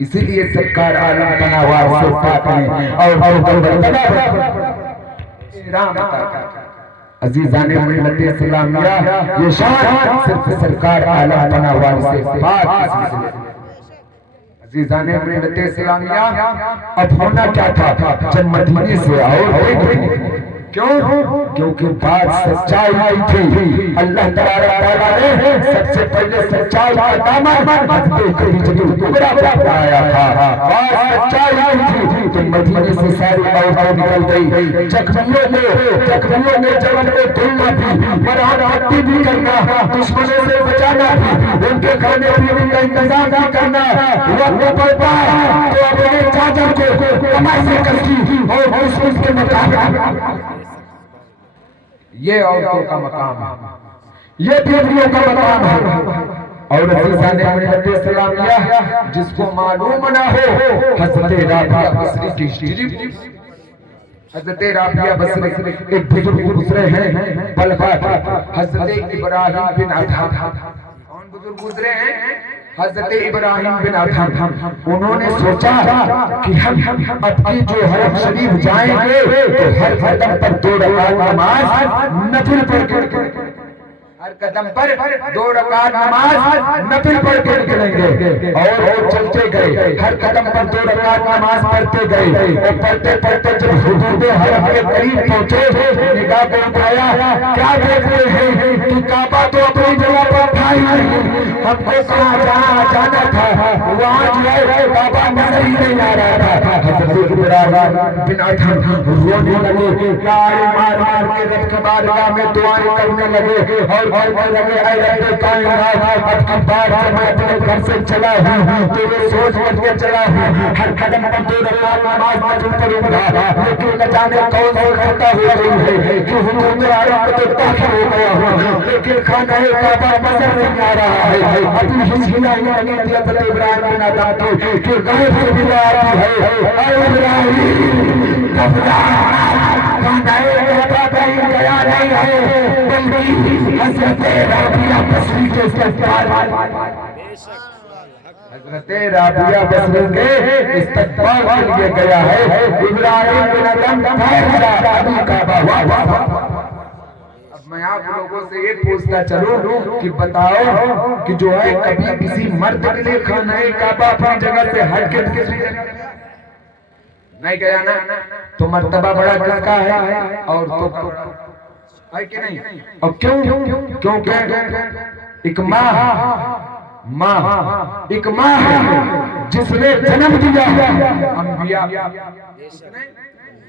इसीलिए सरकार आलम तनावार से पाक में और राम अजीजाने मिल्लत इस्लामिया, ये शान सिर्फ सरकार आलम तनावार से पाक। अजीजाने मिल्लत इस्लामिया, अब होना क्या था जब मदीने से और क्यों? क्योंकि बात सच्चाई आई थी। अल्लाह तआला ने सबसे पहले सच्चाई का दामन खदीजतुल कुबरा पर बनाया था। बात सच्चाई आई थी तो मदीने से सारी औरतें निकल गई। जख्मियों ने जवान को धुलना भी, मरहमती भी करना, दुश्मनों से बचाना भी, उनके खाने पीने का इंतजाम भी करना। वक्त पड़ता तो अपने चादर को कमर से कसी और उसके मुताबिक ये औरतों का मकाम है, ये बेटियों का मकाम है। और अजीजाने मिल्लत इस्लामिया, जिसको मालूम ना हो हज़रत राबिया बसरी की शरीफ, हज़रत राबिया बसरी एक बुजुर्ग गुजरे हैं बलखा, हज़रत इब्राहिम बिन अदहम। कौन बुजुर्ग गुजरे हैं? हज़रत इब्राहिम बिन अदहम। उन्होंने सोचा कि हम अब की जो हरम शरीफ जाएंगे तो हर कदम पर 2 रकात नमाज नफिल पढ़ के, हर कदम पर 2 रकात नमाज नफिल पढ़ के निकलेंगे। और चलते गए, हर कदम पर 2 रकात नमाज पढ़ते गए। और पढ़ते पढ़ते जब हुदूद हरम के करीब पहुंचे, निगाह को उठाया, क्या देखते हैं कि काबा तो अपनी जगह पर था ही नहीं, हमको कहाँ जाना था वहाँ जो है काबा नजर ही नहीं आ रहा था। हज़रत इब्राहिम बिन अदहम रोने लगे, ताली मार मार के रब की बारगाह में दुआएं करने लगे और कहने लगे, ऐ रब्बे कायनात, अब की बार मैं अपने घर से चला हूँ, तेरे सोच करके चला हूँ, हर कदम पर 2 रकात नमाज नफिल पढ़ूंगा, लेकिन न जाने कौन सी खता हो रही है कि हुजूर आलम तो दाखिल हो गया हूँ, लेकिन खाना काबा नजर नहीं आ रहा है। अभी हिचकियाँ ही लगी थी हज़रत इब्राहिम बिन अदहम कि गैर से भी आ रही है, ऐ इब्राहिम घबरा, खाना काबा कहीं गया नहीं है, बल्कि हज़रत राबिया बसरी के इस्तक़बाल, हज़रत राबिया बसरी के इस्तक़बाल के लिए गया है। इब्राहिम बिन अदहम अभी काबा हुआ। मैं आप लोगों से ये पूछना चलूं कि बताओ कि जो है कभी किसी मर्द के लिए खाना काबा अपनी जगह से हट के किसी नहीं गया ना, तो मर्तबा बड़ा किसका है? और तो है कि नहीं? और क्यों? क्योंकि एक माँ माँ एक माँ है जिसने जन्म दिया अंबिया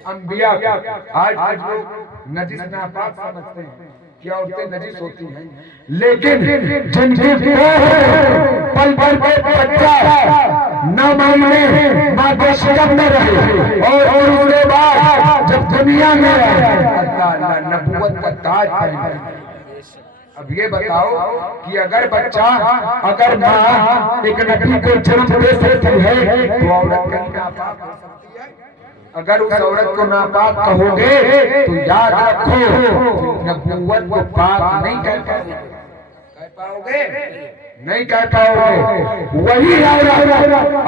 अंबिया। आज लोग नजिस नापाक समझते हैं कि औरतें नजिस होती हैं, लेकिन जिनके पल भर बच्चा 9 महीने माँ के शिकम में रहे और उसके बाद जब दुनिया में अल्लाह नबूवत का ताज पहने। अब ये बताओ कि अगर बच्चा अगर माँ एक नबी को जन्म दे सकती है तो औरत कहीं नापाक हो सकती है? अगर उस औरत को नापाक कहोगे तो याद रखो नबूवत को पाक नहीं कह पाओगे, नहीं कह पाओगे। वही औरत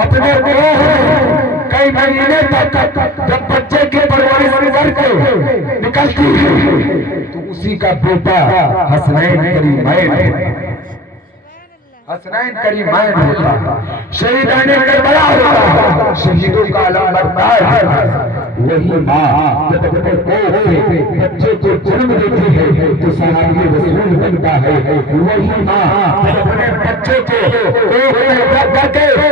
अपने कई महीने तक जब बच्चे की परवरिश करके निकलती है तो उसी का बेटा हसनैन करीमैन होता, शहीदाने करबला होता, शहीदों का आलम बनता है। वही माँ जब अपने बच्चे को जन्म देती है तो सहाबी रसूल बनता है। वही माँ जब अपने बच्चे को करती है,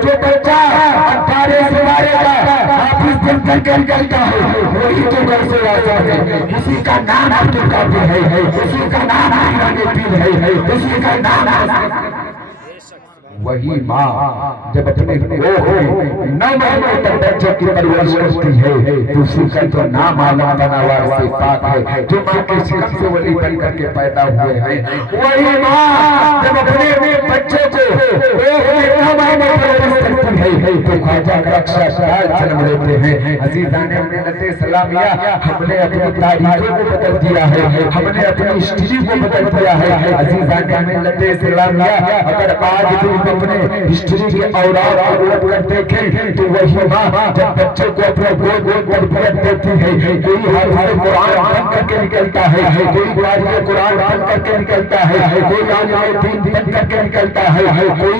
जो बच्चा 18 से मारेगा हाफिज बनकर के निकलता है, वही तो घर से आता है। उसी का नाम अब्दुल कादिर है, उसी का नाम है, उसी का नाम वही माँ जब अपने 9 महीने तक बच्चे की परवरिश करती है तो उसी का तो नाम आलम बनावार से पाक है, जो माँ के शिकम से वली बन करके पैदा हुए हैं। वही माँ जब अपने बच्चे को 9 महीने परवरिश करती है तो ख्वाजा का रक्षा जन्म लेते हैं। अजीज़ाने मिल्लत इस्लामिया, हमने अपनी तारीखों को बदल दिया है, हमने अपनी हिस्ट्री को बदल दिया है। अजीज़ाने मिल्लत इस्लामिया, अगर आज भी अपने हिस्ट्री के औरात को उलट देखें तो वही माँ जब बच्चे को अपने गोद तरबियत देती है, कोई हाफिज़ कुरान बन करके निकलता है, कोई क़ारी कुरान बन करके निकलता है, कोई आलिम दीन बन करके निकलता है, कोई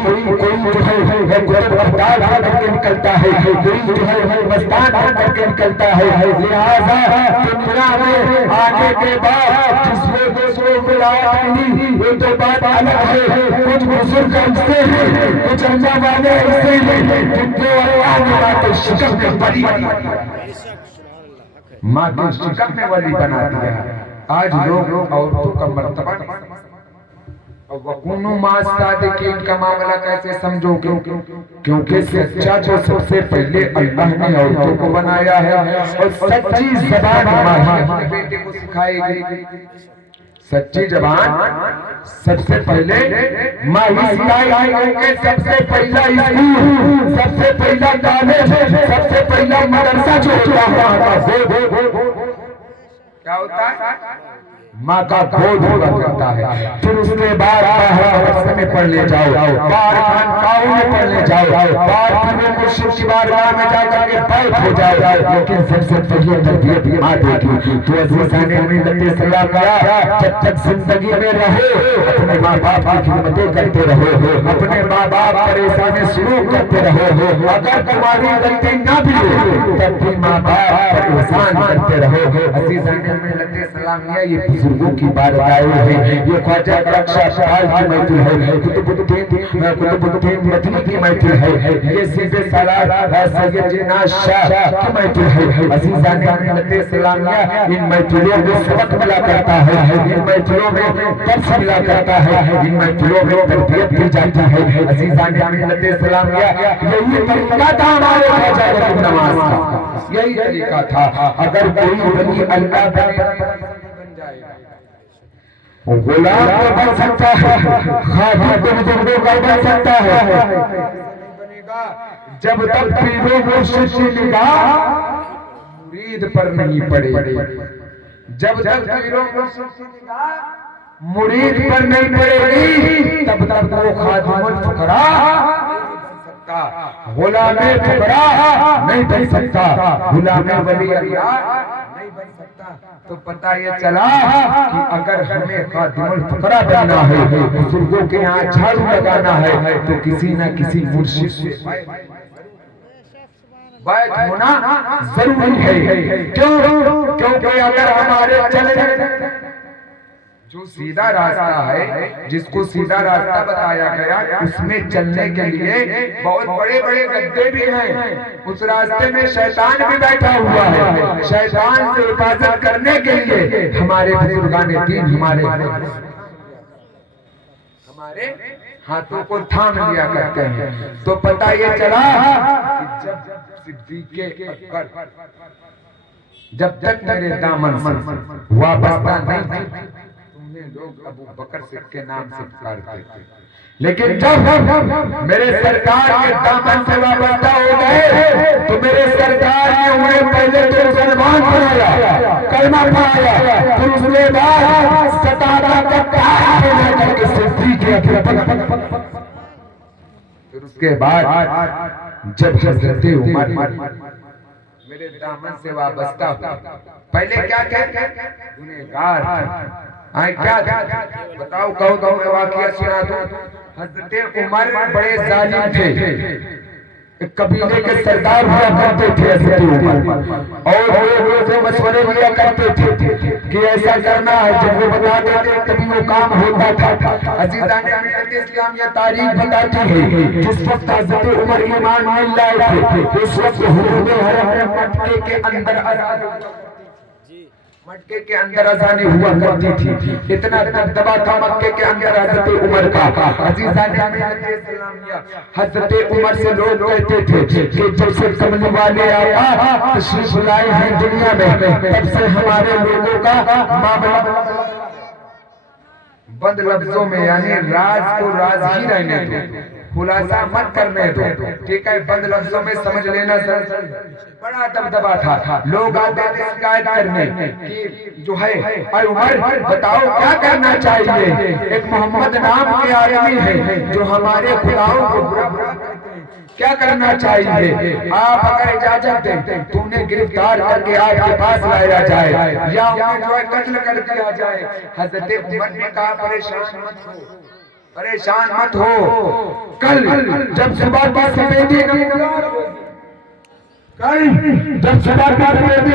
जो है कुतुब अख़बार बन करके निकलता है, कोई जो है मस्तान बन करके निकलता है। लिहाजा दुनिया में आने के बाद जिसमें दूसरों को लायक नहीं, वो तो बात अलग है। कुछ बुजुर्ग ऐसे हैं, कुछ अल्लाह वाले ऐसे हैं जिनको अल्लाह ने माँ के शिकम में वली बना दिया। आज लोग औरतों का मर्तबा वकुनु मास सादिकीन का मामला कैसे समझोगे? क्योंकि सच्चा जो सबसे पहले अल्लाह ने औरतों को बनाया है और सच्ची ज़बान हमारे बेटे को सिखाएगी। सच्ची जबान सबसे पहले माँ ही सिखाएगी। सबसे पहला स्कूल, सबसे पहला कॉलेज, सबसे पहला मदरसा जो होता है क्या होता है? माँ का गोद हुआ करता है। फिर उसके बाद मदरसे में पढ़ने जाओ, बाहर खानकाहों में पढ़ने जाओ, बाहर पीरों मुर्शिद की बारगाह में जाकर के बैठ हो जाओ, लेकिन सबसे पहले तरबियत माँ देगी। तो अज़ीज़ाने मिल्लत इस्लामिया, जब तक जिंदगी में रहो अपने माँ बाप की खिदमतें करते रहो, अपने माँ बाप परेशानी सलूक करते रहो। अगर तुम्हारी गलती ना भी हो तब भी माँ बाप पर एहसान करते रहो। अज़ीज़ाने मिल्लत इस्लामिया, ये बुजुर्गों की बात आए हैं। ये ख्वाजा का रक्षा की महफिल है, कुतुबुद्दीन मदनी की महफिल है, ये सीधे सलाह सैयदना शाह की महफिल है। अज़ीज़ाने मिल्लत इस्लामिया, इन महफिलों में सबक मिला करता है, इन महफिलों में दर्स मिला करता है, इन महफिलों में तरबियत दी जाती है। अज़ीज़ाने मिल्लत इस्लामिया, यही तरीका था हमारे ख्वाजा गरीब नवाज का, यही तरीका था। अगर कोई वली अल्लाह बन जाएगा, गुलाम तो बन सकता है, खादिम तो बुजुर्गों का बन सकता है, बनेगा जब तक पीरों मुर्शिद की निगाह मुरीद पर नहीं पड़े। जब तक पीरों मुर्शिद की निगाह मुरीद पर नहीं पड़ेगी तब तक वो खादिमुल फुकरा गुलामे फुकरा नहीं बन सकता, गुलामे वली अल्लाह नहीं बन सकता। तो पता ये चला कि अगर हमें खादिमुल फुकरा बनना है, बुजुर्गों के यहाँ झाड़ू लगाना है, तो किसी न किसी मुर्शिद से बैठ होना जरूरी है। क्यों? क्योंकि अगर हमारे चलने जो सीधा रास्ता है, जिसको सीधा रास्ता बताया गया, उसमें चलने के लिए बहुत बड़े बड़े गड्ढे भी हैं। उस रास्ते में शैतान भी बैठा हुआ है। शैतान से हिफाजत करने के लिए हमारे बुजुर्गान दीन हमारे हाथों को थाम लिया करते हैं। तो पता ये चला कि जब तक मेरे दामन से वाबस्ता नहीं, तुमने लोग अबू बकर सिद्दीक के नाम से पुकारते थे, लेकिन जब मेरे सरकार के दामन से वाबस्ता हो गए तो मेरे सरकार ने उन्हें पहले तो मुसलमान बनाया, कलमा पढ़ाया, फिर उसके बाद सतारा का ताज बनाकर के सिद्दीक के, फिर उसके बाद जब हजरत उमर मेरे दामन से वाबस्ता हुआ, पहले क्या कहते गुनहगार आए, क्या बताओ, कहो तो मैं वाकया सुना दूं। हजरत उमर बड़े जालिम थे, कबीले के सरदार हुआ करते थे हजरत उमर, और लोगों से मशवरे लिया करते थे कि ऐसा करना है। जब वो बता देते तभी वो काम होता था। अजीज़ान मिल्लत इस्लाम ये तारीख बताती है, जिस वक्त हजरत उमर ईमान मान लाए थे, उस वक्त हुजूर हरम मक्के के अंदर अजानें हुआ करती थी। इतना दबदबा था मक्के के अंदर हजरत उमर का। अजीज़ान मिल्लत इस्लामिया, हजरत उमर से लोग कहते थे कि जब से कमली वाले आया तशरीफ लाए हैं दुनिया में, तब से हमारे लोगों का मामला बंद लफ्जों में, यानी राज को राज ही रहने दो, खुलासा मत करने दो, ठीक है। बंद लफ्जों में समझ लेना सर, बड़ा दबदबा था। लोग आते थे शिकायत करने कि जो है अरे उमर बताओ क्या करना चाहिए। एक मोहम्मद नाम के आदमी है जो हमारे खुदाओं को बुरा कहते हैं, क्या करना चाहिए। आप अगर इजाजत दें तो उन्हें गिरफ्तार करके आपके पास लाया जाए या उन्हें जो है कत्ल कर दिया जाए। हजरत उमर ने कहा परेशान मत हो, परेशान मत हो, कल जब सुबह की सफेदी नमूदार होगी, कल जब सुबह की सफेदी